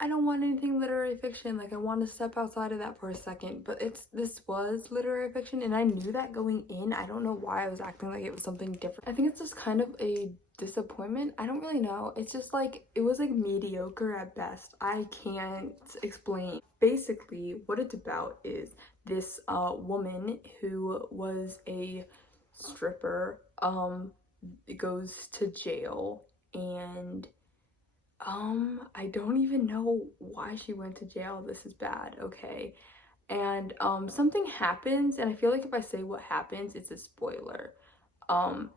I don't want anything literary fiction, like I want to step outside of that for a second, but this was literary fiction, and I knew that going in. I don't know why I was acting like it was something different. I think it's just kind of a disappointment. I don't really know. It's just like, it was like mediocre at best. I can't explain. Basically, what it's about is this woman who was a stripper goes to jail, and I don't even know why she went to jail. This is bad, okay? And something happens, and I feel like if I say what happens, it's a spoiler.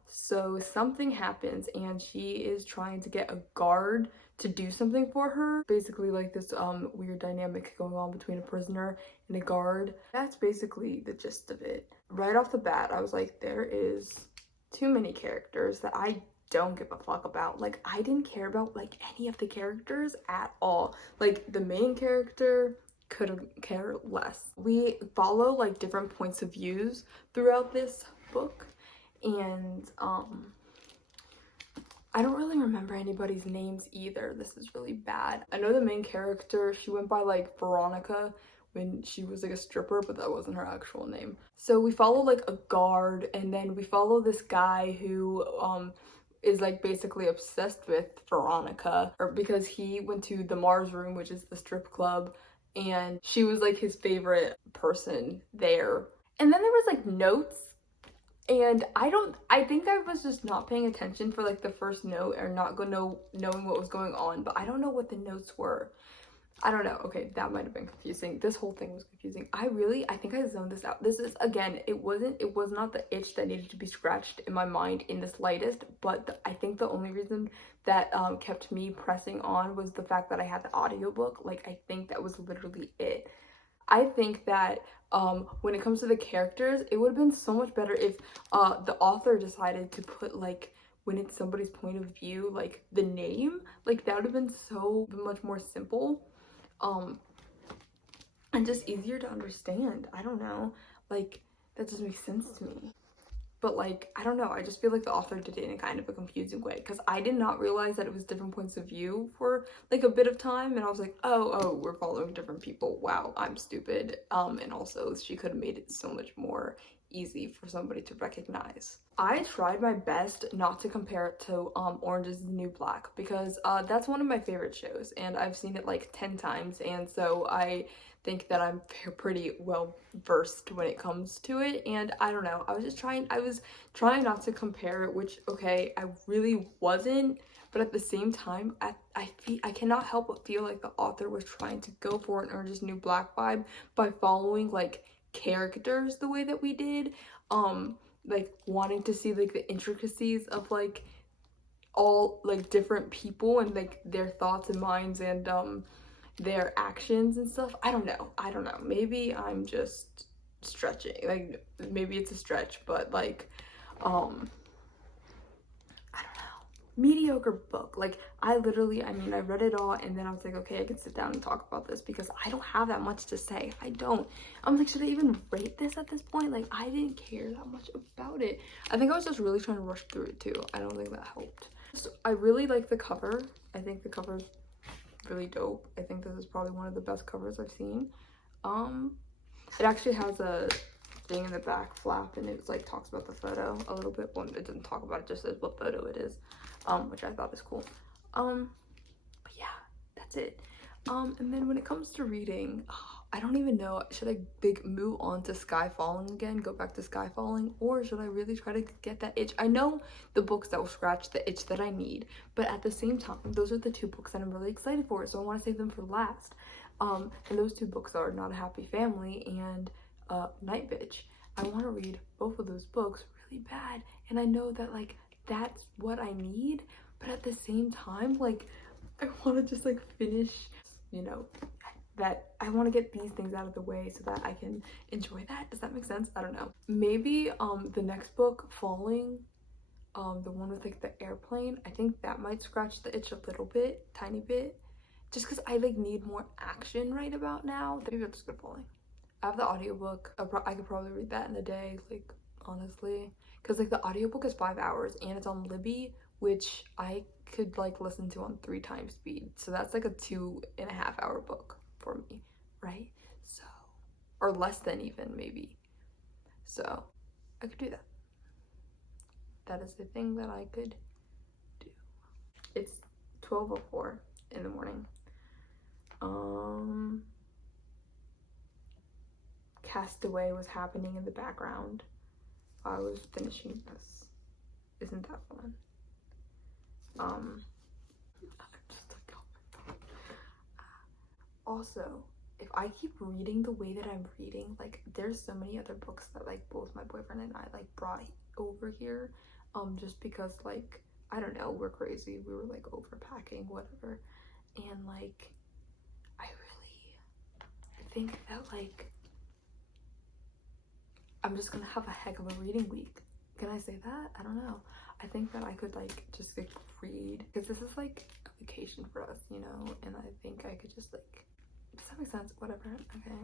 So something happens, and she is trying to get a guard to do something for her. Basically like this weird dynamic going on between a prisoner and a guard. That's basically the gist of it. Right off the bat, I was like, there is too many characters that I don't give a fuck about. Like, I didn't care about like any of the characters at all. Like, the main character could care less. We follow like different points of views throughout this book, and I don't really remember anybody's names either. This is really bad. I know the main character, she went by like Veronica when she was like a stripper, but that wasn't her actual name. So we follow like a guard, and then we follow this guy who is like basically obsessed with Veronica, or because he went to the Mars Room, which is the strip club, and she was like his favorite person there. And then there was like notes, and I think I was just not paying attention for like the first note, or not knowing what was going on, but I don't know what the notes were. I don't know. Okay, that might have been confusing. This whole thing was confusing. I think I zoned this out. This is, again, it was not the itch that needed to be scratched in my mind in the slightest, but I think the only reason that kept me pressing on was the fact that I had the audiobook. Like, I think that was literally it. I think that when it comes to the characters, it would have been so much better if the author decided to put like, when it's somebody's point of view, like the name, like that would have been so much more simple. And just easier to understand. I don't know, like that doesn't make sense to me. But like, I don't know, I just feel like the author did it in kind of a confusing way, because I did not realize that it was different points of view for like a bit of time, and I was like, oh, we're following different people. Wow, I'm stupid. And also she could have made it so much more easy for somebody to recognize. I tried my best not to compare it to Orange is the New Black, because that's one of my favorite shows, and I've seen it like 10 times, and so I think that I'm pretty well versed when it comes to it. And I don't know, I was trying not to compare it, which, okay, I really wasn't, but at the same time, I cannot help but feel like the author was trying to go for an Orange is the New Black vibe by following like characters the way that we did, like wanting to see like the intricacies of like all like different people and like their thoughts and minds and their actions and stuff. I don't know, maybe I'm just stretching, like maybe it's a stretch, but like I don't know, mediocre book. Like, I literally, I mean, I read it all and then I was like, okay, I can sit down and talk about this because I don't have that much to say. I don't. I'm like, should I even rate this at this point? Like, I didn't care that much about it. I think I was just really trying to rush through it too. I don't think that helped. So I really like the cover. I think the cover's really dope. I think this is probably one of the best covers I've seen. It actually has a thing in the back flap and it's like talks about the photo a little bit. Well, it doesn't talk about it, just says what photo it is, which I thought is cool. But yeah, that's it. And then when it comes to reading, I don't even know, should I move on to Sky Falling again, go back to Sky Falling, or should I really try to get that itch? I know the books that will scratch the itch that I need, but at the same time, those are the two books that I'm really excited for, so I want to save them for last. And those two books are Not a Happy Family and Night Bitch. I want to read both of those books really bad, and I know that like that's what I need, but at the same time, like I want to just like finish, you know, that I want to get these things out of the way so that I can enjoy that. Does that make sense? I don't know. Maybe the next book, Falling, the one with like the airplane, I think that might scratch the itch a little bit, tiny bit, just because I like need more action right about now. Maybe I'll just go Falling. I have the audiobook. I could probably read that in a day, like honestly, because like the audiobook is 5 hours and it's on Libby, which I could like listen to on 3 times speed, so that's like a 2.5 hour book for me, right? So, or less than even, maybe. So I could do that. That is the thing that I could do. It's 12:04 in the morning. Castaway was happening in the background while I was finishing this. Isn't that fun? I'm just like, oh my god. Also, if I keep reading the way that I'm reading, like there's so many other books that like both my boyfriend and I like brought over here, just because like, I don't know, we're crazy. We were like overpacking, whatever. And like, I think that like, I'm just gonna have a heck of a reading week. Can I say that? I don't know. I think that I could like just like read, because this is like a vacation for us, you know, and I think I could just like, does that make sense? Whatever. Okay,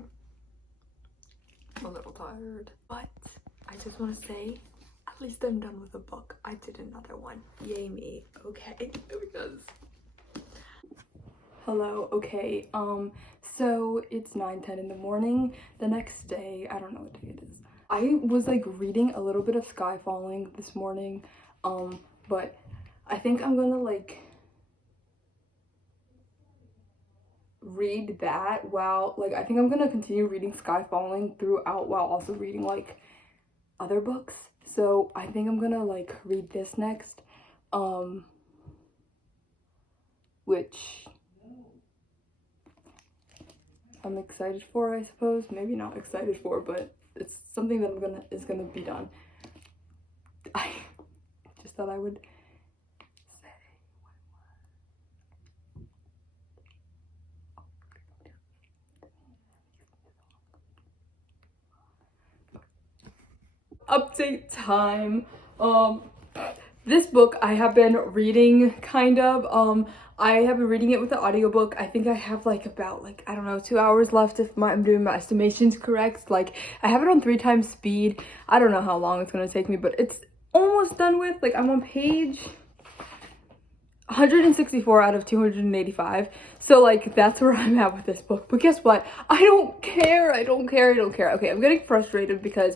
I'm a little tired, but I just want to say at least I'm done with the book. I did another one. Yay me. Okay, because hello. Okay, so it's 9:10 in the morning the next day. I don't know what day it is. I was like reading a little bit of Sky Falling this morning, but I think I'm gonna like read that while like, I think I'm gonna continue reading Sky Falling throughout while also reading like other books. So I think I'm gonna like read this next, which I'm excited for, I suppose. Maybe not excited for, but it's something that is gonna be done. I just thought I would say update time. This book I have been reading kind of. I have been reading it with the audiobook. I think I have like about like, I don't know, 2 hours left if I'm doing my estimations correct. Like I have it on 3 times speed. I don't know how long it's gonna take me, but it's almost done with. Like I'm on page 164 out of 285. So like that's where I'm at with this book. But guess what? I don't care. Okay, I'm getting frustrated because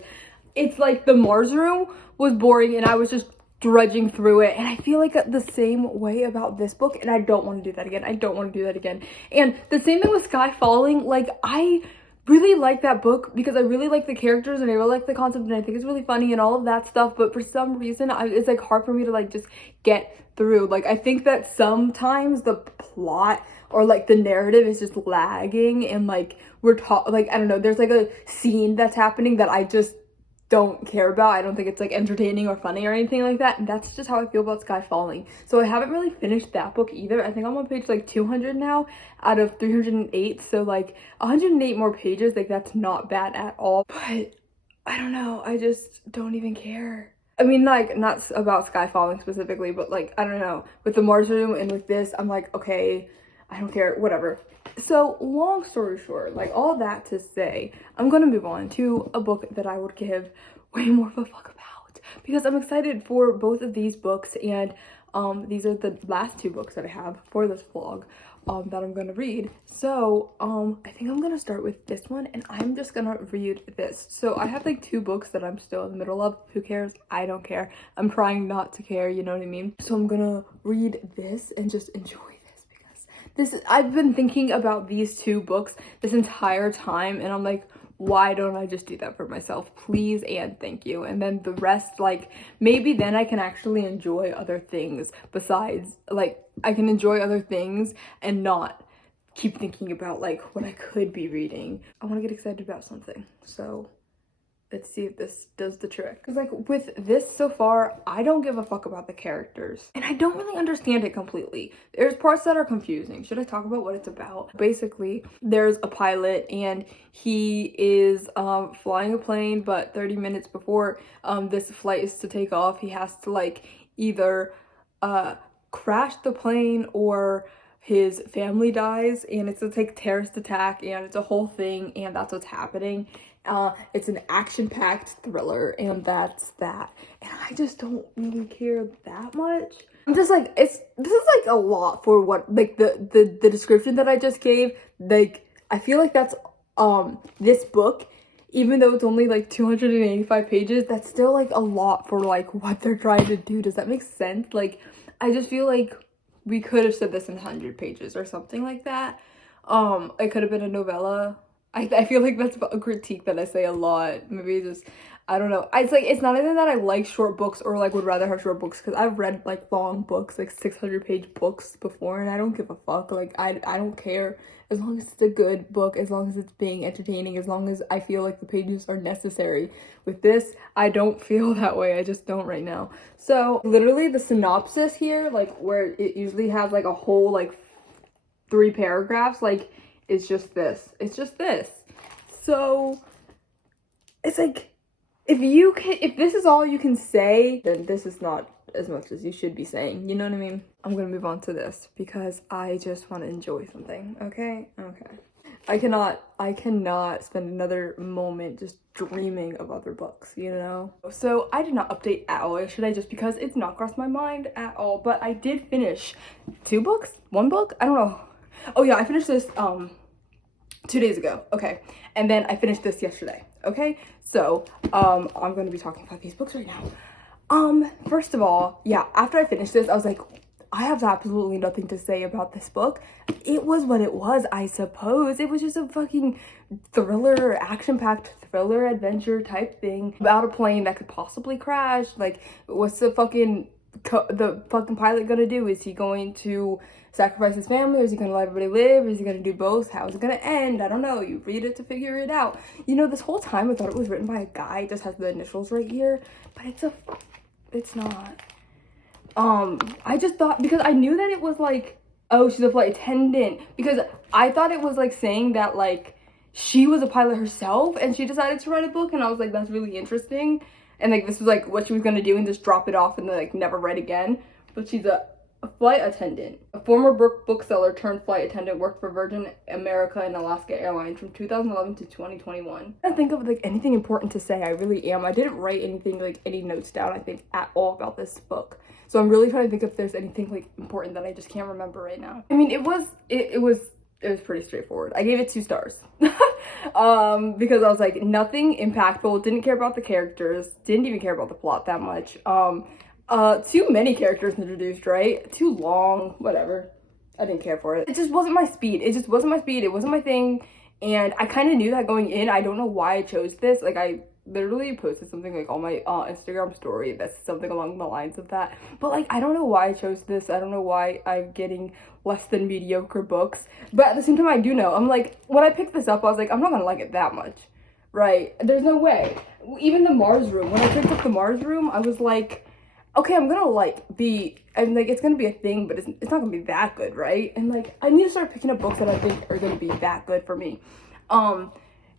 it's like the Mars room was boring and I was just drudging through it, and I feel like the same way about this book, and I don't want to do that again. And the same thing with Sky Falling. Like I really like that book because I really like the characters and I really like the concept and I think it's really funny and all of that stuff, but for some reason it's like hard for me to like just get through. Like I think that sometimes the plot or like the narrative is just lagging, and like like I don't know, there's like a scene that's happening that I just don't care about. I don't think it's like entertaining or funny or anything like that, and that's just how I feel about Sky Falling. So I haven't really finished that book either. I think I'm on page like 200 now out of 308, so like 108 more pages. Like that's not bad at all, but I don't know, I just don't even care. I mean, like, not about sky falling specifically, but like, I don't know, with the Mars room and with this, I'm like, okay, I don't care, whatever. So long story short, like all that to say, I'm gonna move on to a book that I would give way more of a fuck about, because I'm excited for both of these books, and these are the last 2 books that I have for this vlog that I'm gonna read. So I think I'm gonna start with this one, and I'm just gonna read this. So I have like 2 books that I'm still in the middle of. Who cares? I don't care. I'm trying not to care, you know what I mean? So I'm gonna read this and just enjoy this, because I've been thinking about these 2 books this entire time, and I'm like, why don't I just do that for myself, please and thank you? And then the rest, like, maybe then I can actually enjoy other things besides, like, I can enjoy other things and not keep thinking about, like, what I could be reading. I want to get excited about something, so let's see if this does the trick. Because, like, with this so far, I don't give a fuck about the characters. And I don't really understand it completely. There's parts that are confusing. Should I talk about what it's about? Basically, there's a pilot, and he is flying a plane, but 30 minutes before this flight is to take off, he has to, like, either crash the plane or his family dies, and it's a terrorist attack, and it's a whole thing, and that's what's happening. It's an action-packed thriller, and that's that. And I just don't really care that much. I'm just like, this is like a lot for what, like, the description that I just gave. Like, I feel like that's this book, even though it's only like 285 pages, that's still like a lot for like what they're trying to do. Does that make sense? Like, I just feel like we could have said this in 100 pages or something like that. It could have been a novella. I feel like that's a critique that I say a lot. Maybe just, I don't know. It's like, it's not even that I like short books or like would rather have short books, because I've read like long books, like 600-page books before, and I don't give a fuck. Like, I don't care, as long as it's a good book, as long as it's being entertaining, as long as I feel like the pages are necessary. With this, I don't feel that way. I just don't right now. So literally the synopsis here, like where it usually has like a whole like 3 paragraphs, like, it's just this. It's just this. So it's like, if this is all you can say, then this is not as much as you should be saying. You know what I mean? I'm gonna move on to this because I just want to enjoy something. Okay? Okay. I cannot spend another moment just dreaming of other books, you know? So I did not update at all yesterday, just because it's not crossed my mind at all. But I did finish 2 books? 1 book? I don't know. Oh yeah, I finished this 2 days ago. Okay. And then I finished this yesterday. Okay. So I'm going to be talking about these books right now. First of all, yeah, after I finished this, I was like, I have absolutely nothing to say about this book. It was what it was, I suppose. It was just a fucking thriller, action-packed thriller adventure type thing about a plane that could possibly crash. Like, what's the fucking pilot gonna do? Is he going to sacrifice his family, or is he gonna let everybody live, or is he gonna do both? How is it gonna end? I don't know. You read it to figure it out. You know, this whole time I thought it was written by a guy. It just has the initials right here, but it's not. I just thought, because I knew that it was like, oh, she's a flight attendant, because I thought it was like saying that like she was a pilot herself and she decided to write a book, and I was like, that's really interesting, and like this was like what she was gonna do and just drop it off and then like never write again. But she's a flight attendant. A former bookseller turned flight attendant, worked for Virgin America and Alaska Airlines from 2011 to 2021. I don't think of like anything important to say. I really am. I didn't write anything, like any notes down, I think, at all about this book. So I'm really trying to think if there's anything like important that I just can't remember right now. I mean, it was pretty straightforward. I gave it 2 stars. Because I was like, nothing impactful, didn't care about the characters, didn't even care about the plot that much. Too many characters introduced, right? Too long, whatever. I didn't care for it. It just wasn't my speed. It just wasn't my speed. It wasn't my thing. And I kind of knew that going in. I don't know why I chose this. Like, I literally posted something like on my Instagram story that's something along the lines of that. But like, I don't know why I chose this. I don't know why I'm getting less than mediocre books. But at the same time, I do know. I'm like, when I picked this up, I was like, I'm not gonna like it that much. Right? There's no way. Even the Mars room. When I picked up the Mars room, I was like, okay, I'm gonna like and like it's gonna be a thing, but it's not gonna be that good, right? And like, I need to start picking up books that I think are gonna be that good for me.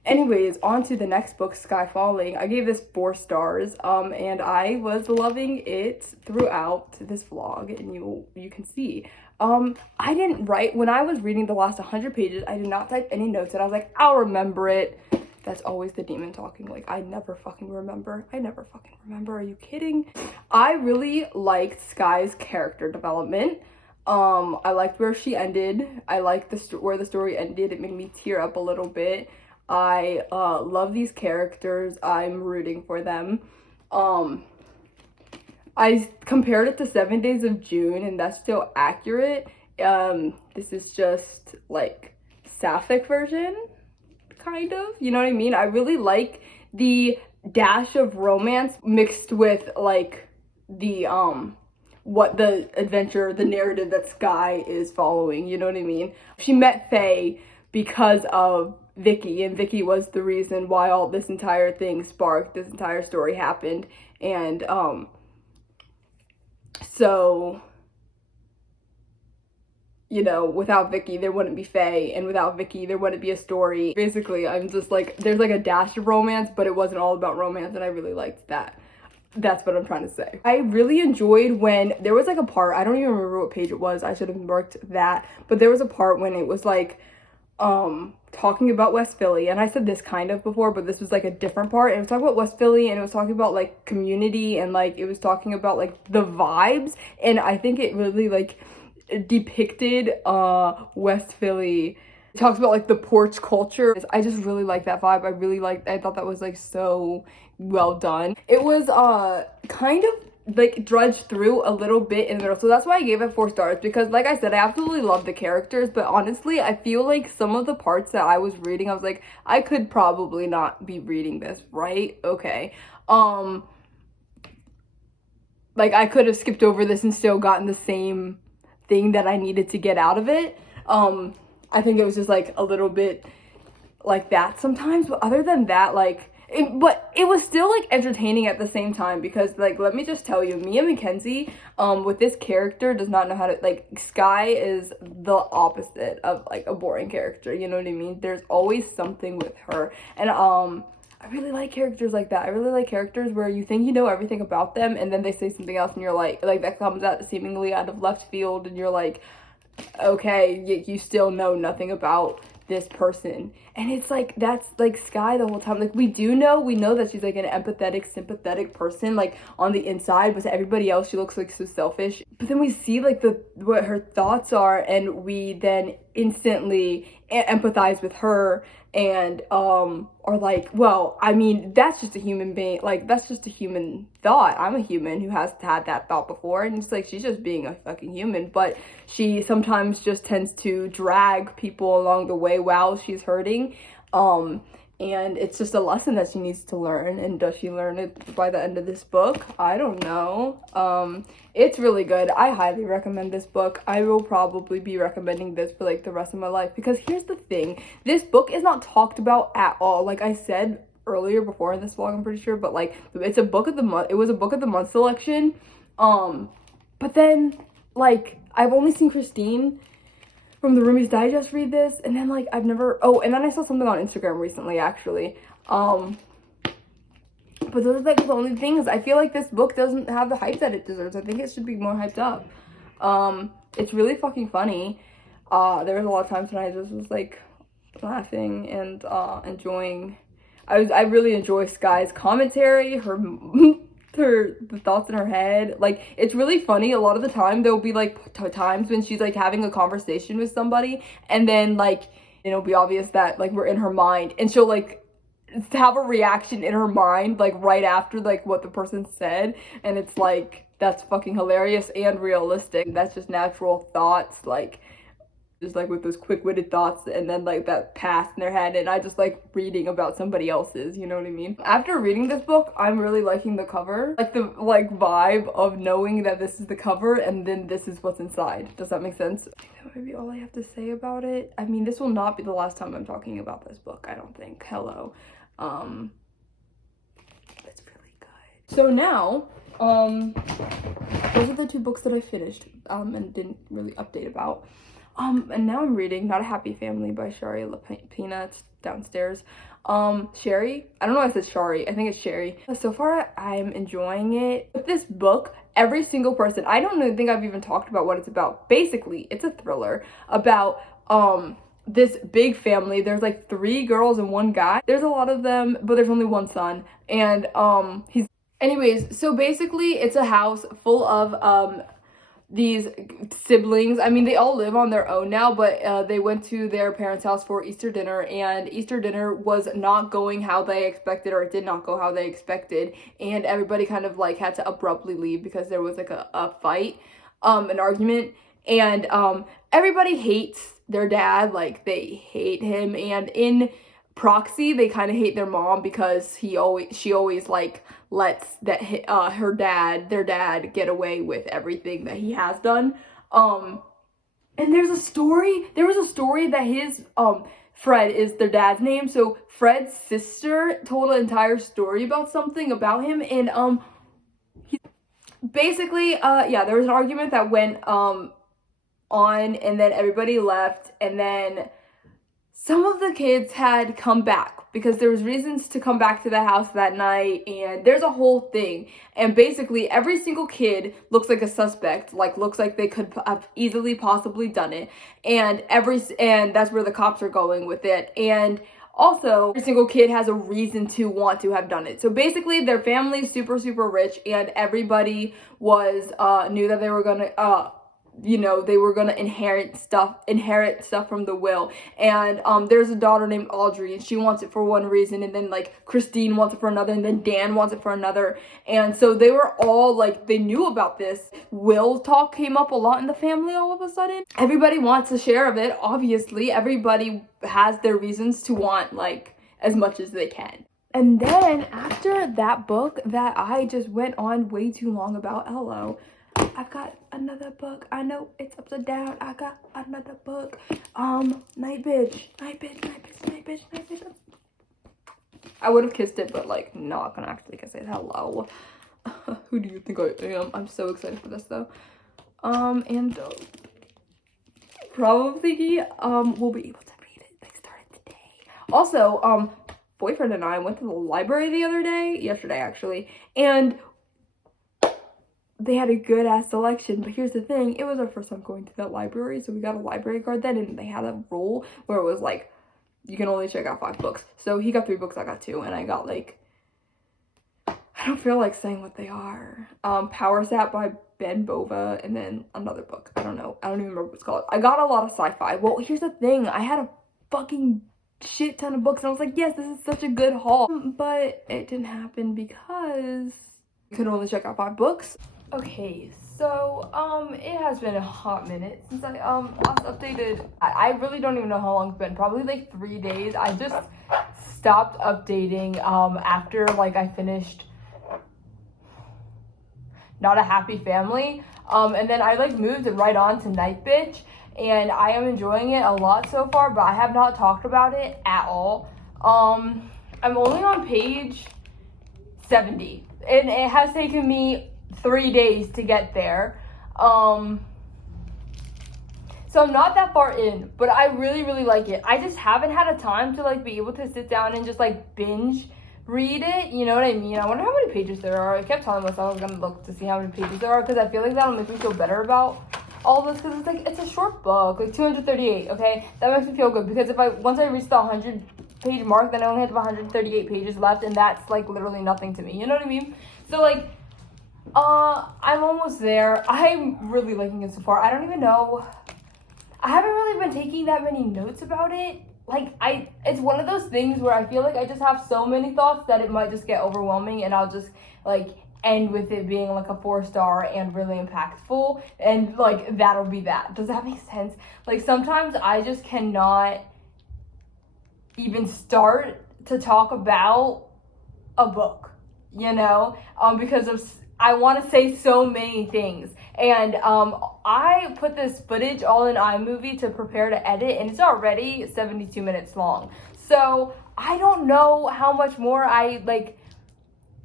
Anyways, on to the next book, Sky Falling. I gave this 4 stars, and I was loving it throughout this vlog, and you can see. I didn't write, when I was reading the last 100 pages, I did not type any notes, and I was like, I'll remember it. That's always the demon talking. Like, I never fucking remember. Are you kidding? I really liked Sky's character development. I liked where she ended. I liked where the story ended. It made me tear up a little bit. I love these characters. I'm rooting for them. I compared it to 7 Days of June, and that's still accurate. This is just like sapphic version, kind of, you know what I mean? I really like the dash of romance mixed with like the what the adventure, the narrative that Sky is following, you know what I mean? She met Faye because of Vicky, and Vicky was the reason why all this entire thing sparked, this entire story happened. And so, you know, without Vicky, there wouldn't be Faye, and without Vicky, there wouldn't be a story. Basically, I'm just like, there's like a dash of romance, but it wasn't all about romance, and I really liked that. That's what I'm trying to say. I really enjoyed when there was like a part, I don't even remember what page it was, I should have marked that, but there was a part when it was like, talking about West Philly, and I said this kind of before, but this was like a different part. It was talking about West Philly, and it was talking about like community, and like it was talking about like the vibes, and I think it really like depicted West Philly. It talks about like the porch culture. I just really like that vibe. I thought that was like so well done. It was kind of like drudged through a little bit in the middle, so that's why I gave it 4 stars, because like I said, I absolutely love the characters, but honestly I feel like some of the parts that I was reading, I was like, I could probably not be reading this, right? Okay, like I could have skipped over this and still gotten the same thing that I needed to get out of it. I think it was just like a little bit like that sometimes, but other than that, like but it was still like entertaining at the same time, because like, let me just tell you, Mia Mackenzie with this character does not know how to, like, Sky is the opposite of like a boring character, you know what I mean? There's always something with her, and I really like characters like that. I really like characters where you think you know everything about them, and then they say something else, and you're like that comes out seemingly out of left field, and you're like, okay, you still know nothing about this person. And it's like, that's like Sky the whole time. Like, we know that she's like an empathetic, sympathetic person, like on the inside, but to everybody else she looks like so selfish. But then we see like what her thoughts are, and we then instantly empathize with her, and are like, well, I mean, that's just a human being, like that's just a human thought. I'm a human who has had that thought before, and it's like, she's just being a fucking human, but she sometimes just tends to drag people along the way while she's hurting, and it's just a lesson that she needs to learn. And does she learn it by the end of this book? I don't know. It's really good. I highly recommend this book. I will probably be recommending this for like the rest of my life, because here's the thing, this book is not talked about at all. Like I said earlier before in this vlog, I'm pretty sure, but like, it's a book of the month. It was a book of the month selection, but then like, I've only seen Christine from the Roomies Digest read this, and then like I've never, and then I saw something on Instagram recently actually, but those are like the only things. I feel like this book doesn't have the hype that it deserves. I think it should be more hyped up. It's really fucking funny. There was a lot of times when I just was like laughing and enjoying. I really enjoy Sky's commentary, the thoughts in her head. Like, it's really funny. A lot of the time there'll be like times when she's like having a conversation with somebody, and then like it'll be obvious that like we're in her mind, and she'll like have a reaction in her mind like right after like what the person said, and it's like, that's fucking hilarious and realistic. That's just natural thoughts, like just like with those quick-witted thoughts, and then like that pass in their head, and I just like reading about somebody else's, you know what I mean? After reading this book, I'm really liking the cover, like the vibe of knowing that this is the cover and then this is what's inside. Does that make sense? I think that might be all I have to say about it. I mean, this will not be the last time I'm talking about this book, I don't think. Hello. It's really good. So now, those are the 2 books that I finished and didn't really update about. And now I'm reading Not a Happy Family by Shari Lapina. It's downstairs. Sherry, I don't know if I said Shari, I think it's Sherry. So far I'm enjoying it. With this book, every single person, I don't even think I've even talked about what it's about. Basically, it's a thriller about this big family. There's like 3 girls and 1 guy. There's a lot of them, but there's only 1 son, and anyways, so basically it's a house full of these siblings. I mean, they all live on their own now, but they went to their parents' house for Easter dinner, and Easter dinner was not going how they expected, or it did not go how they expected, and everybody kind of like had to abruptly leave because there was like a fight, an argument, and everybody hates their dad. Like, they hate him, and in proxy they kind of hate their mom because she always like lets their dad get away with everything that he has done. And there was a story that his Fred is their dad's name, so Fred's sister told an entire story about something about him, and basically there was an argument that went on, and then everybody left, and then some of the kids had come back because there was reasons to come back to the house that night, and there's a whole thing. And basically every single kid looks like a suspect, like looks like they could have easily possibly done it, and that's where the cops are going with it. And also, every single kid has a reason to want to have done it. So basically, their family is super, super rich, and everybody was knew that they were gonna they were gonna inherit stuff from the will. And there's a daughter named Audrey, and she wants it for one reason, and then like Christine wants it for another, and then Dan wants it for another. And so they were all like, they knew about this. Will talk came up a lot in the family all of a sudden. Everybody wants a share of it, obviously. Everybody has their reasons to want like as much as they can. And then after that book that I just went on way too long about, hello, I've got another book. I know it's upside down. I got another book. Night Bitch. I would have kissed it, but like not gonna actually kiss it. Hello. Who do you think I am? I'm so excited for this though. And probably we'll be able to read it like starting today. Also, boyfriend and I went to the library yesterday actually, and they had a good ass selection. But here's the thing, it was our first time going to that library, so we got a library card then, and they had a rule where it was like you can only check out 5 books. So he got 3 books, I got 2, and I got like, I don't feel like saying what they are. Power Sap by Ben Bova, and then another book. I don't even remember what it's called. I got a lot of sci-fi. Well, here's the thing, I had a fucking shit ton of books, and I was like, yes, this is such a good haul. But it didn't happen because we could only check out 5 books. Okay, so it has been a hot minute since I last updated. I really don't even know how long it's been, probably like 3 days. I just stopped updating after like I finished Not a Happy Family, and then I like moved right on to Night Bitch, and I am enjoying it a lot so far, but I have not talked about it at all. I'm only on page 70, and it has taken me 3 days to get there. So I'm not that far in, but I really, really like it. I just haven't had a time to like be able to sit down and just like binge read it, you know what I mean? I wonder how many pages there are. I kept telling myself I was gonna look to see how many pages there are, because I feel like that'll make me feel better about all this, because it's like, it's a short book, like 238, okay? That makes me feel good, because once I reach the 100 page mark, then I only have 138 pages left, and that's like literally nothing to me, you know what I mean? So like, I'm almost there. I'm really liking it so far. I don't even know, I haven't really been taking that many notes about it. Like, it's one of those things where I feel like I just have so many thoughts that it might just get overwhelming, and I'll just like end with it being like a 4-star and really impactful, and like that'll be that. Does that make sense? Like, sometimes I just cannot even start to talk about a book, you know, because I want to say so many things. And I put this footage all in iMovie to prepare to edit, and it's already 72 minutes long. So I don't know how much more I'm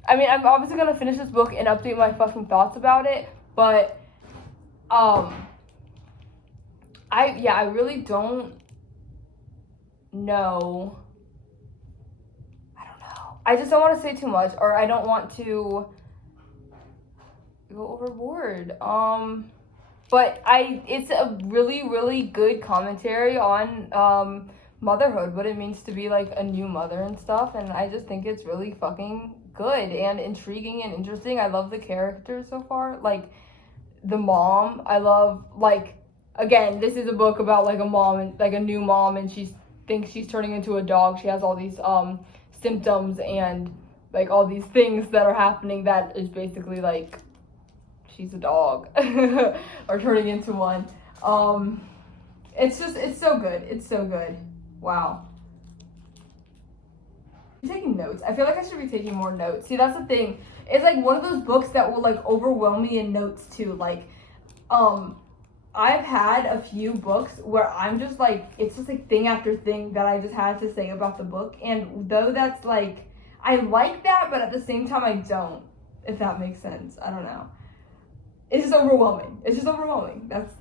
obviously going to finish this book and update my fucking thoughts about it, but I I really don't know. I don't know. I just don't want to say too much, or I don't want to go overboard. But it's a really, really good commentary on motherhood, what it means to be like a new mother and stuff, and I just think it's really fucking good and intriguing and interesting. I love the characters so far. Like the mom, I love, like, again, this is a book about like a mom and like a new mom, and she thinks she's turning into a dog. She has all these symptoms and like all these things that are happening that is basically like she's a dog or turning into one. It's so good. It's so good. Wow. I'm taking notes. I feel like I should be taking more notes. See, that's the thing. It's like one of those books that will like overwhelm me in notes too. Like, I've had a few books where I'm just like, it's just like thing after thing that I just had to say about the book. And though that's like, I like that, but at the same time I don't, if that makes sense. I don't know. It's just overwhelming. It's just overwhelming. That's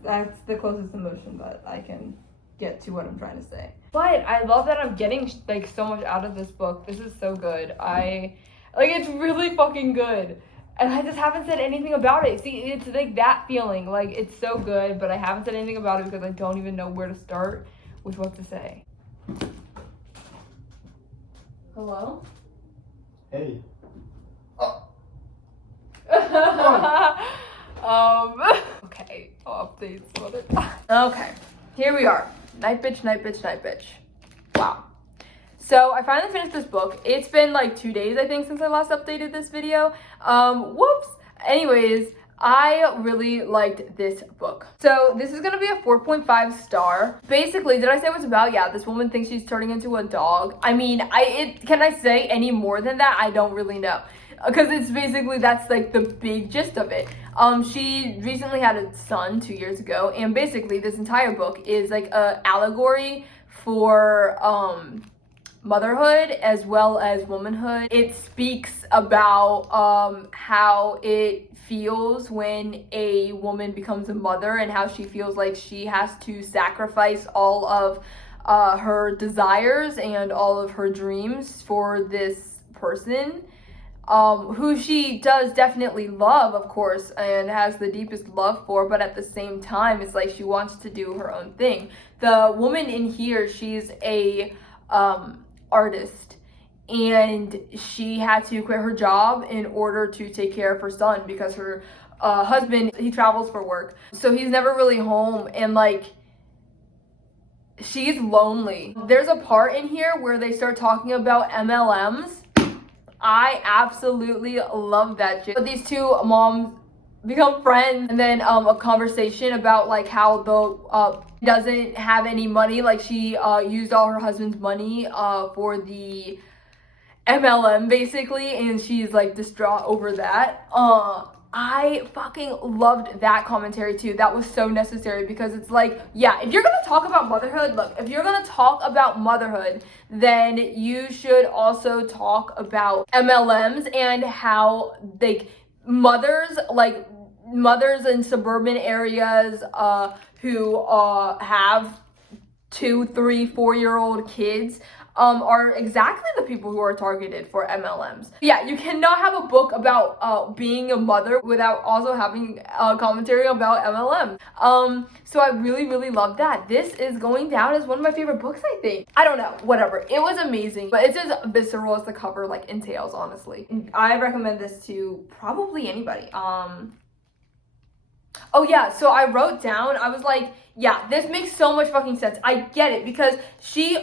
the closest emotion that I can get to what I'm trying to say. But I love that I'm getting like so much out of this book. This is so good. It's really fucking good. And I just haven't said anything about it. See, it's like that feeling. Like, it's so good, but I haven't said anything about it because I don't even know where to start with what to say. Hello? Hey. Okay, updates, mother. Okay, here we are. Night bitch, night bitch, night bitch. Wow. So I finally finished this book. It's been like 2 days, I think, since I last updated this video. Whoops. Anyways, I really liked this book. So this is gonna be a 4.5 star. Basically, did I say what it's about? Yeah, this woman thinks she's turning into a dog. I mean, can I say any more than that? I don't really know. Because it's basically, that's like the big gist of it. She recently had a son 2 years ago, and basically this entire book is like a allegory for motherhood as well as womanhood. It speaks about how it feels when a woman becomes a mother and how she feels like she has to sacrifice all of her desires and all of her dreams for this person. Who she does definitely love, of course, and has the deepest love for, but at the same time, it's like she wants to do her own thing. The woman in here, she's a artist, and she had to quit her job in order to take care of her son because her husband, he travels for work, so he's never really home, and like, she's lonely. There's a part in here where they start talking about MLMs. I absolutely love that shit. But these two moms become friends, and then a conversation about like how the doesn't have any money, like she used all her husband's money for the MLM basically, and she's like distraught over that. I fucking loved that commentary too. That was so necessary because it's like, yeah, if you're gonna talk about motherhood, look, if you're gonna talk about motherhood, then you should also talk about MLMs and how like mothers in suburban areas who have 2, 3, 4-year-old kids are exactly the people who are targeted for MLMs. Yeah, you cannot have a book about being a mother without also having a commentary about MLM. So I really, really love that. This is going down as one of my favorite books, I think. I don't know, whatever. It was amazing, but it's as visceral as the cover like entails, honestly. I recommend this to probably anybody. Oh yeah, so I wrote down, I was like, yeah, this makes so much fucking sense. I get it because she,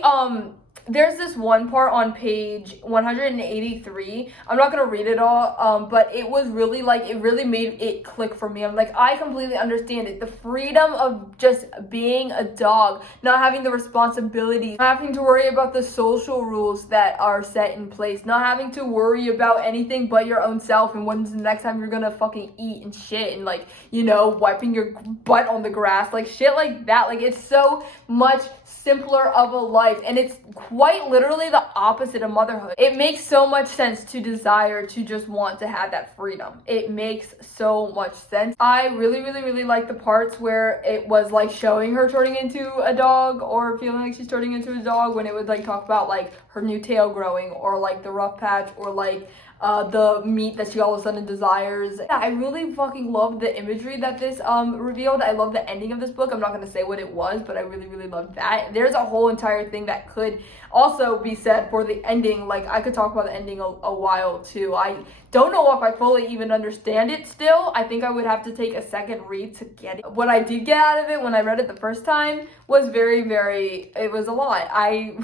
there's this one part on page 183. I'm not gonna read it all, but it was really like, it really made it click for me. I'm like, I completely understand it. The freedom of just being a dog, not having the responsibility, not having to worry about the social rules that are set in place, not having to worry about anything but your own self and when's the next time you're gonna fucking eat and shit, and like, you know, wiping your butt on the grass, like shit like that. Like, it's so much simpler of a life, and it's quite literally the opposite of motherhood. It makes so much sense to desire to just want to have that freedom. It makes so much sense. I really like the parts where it was like showing her turning into a dog or feeling like she's turning into a dog, when it would like talk about like her new tail growing or like the rough patch or like the meat that she all of a sudden desires. Yeah, I really fucking love the imagery that this revealed. I love the ending of this book. I'm not going to say what it was, but I really loved that. There's a whole entire thing that could also be said for the ending. Like, I could talk about the ending a while too. I don't know if I fully even understand it still. I think I would have to take a second read to get it. What I did get out of it when I read it the first time was it was a lot.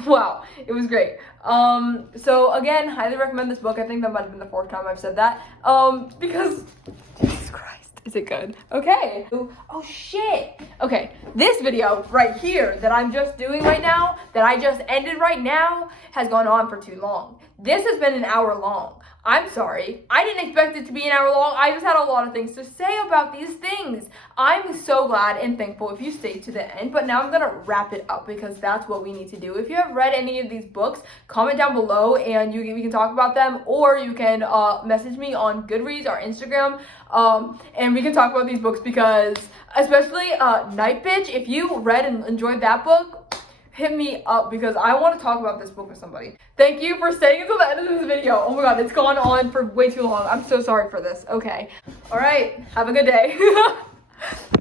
Wow, it was great. So again, highly recommend this book. I think that might have been the 4th time I've said that. Because, Jesus Christ, is it good? Okay. Oh shit. Okay, this video right here that I'm just doing right now, that I just ended right now, has gone on for too long. This has been an hour long. I'm sorry. I didn't expect it to be an hour long. I just had a lot of things to say about these things. I'm so glad and thankful if you stayed to the end, but now I'm gonna wrap it up because that's what we need to do. If you have read any of these books, comment down below and we can talk about them, or you can message me on Goodreads or Instagram, and we can talk about these books, because especially Night Bitch, if you read and enjoyed that book, hit me up because I want to talk about this book with somebody. Thank you for staying until the end of this video. Oh my god, it's gone on for way too long. I'm so sorry for this. Okay. All right. Have a good day.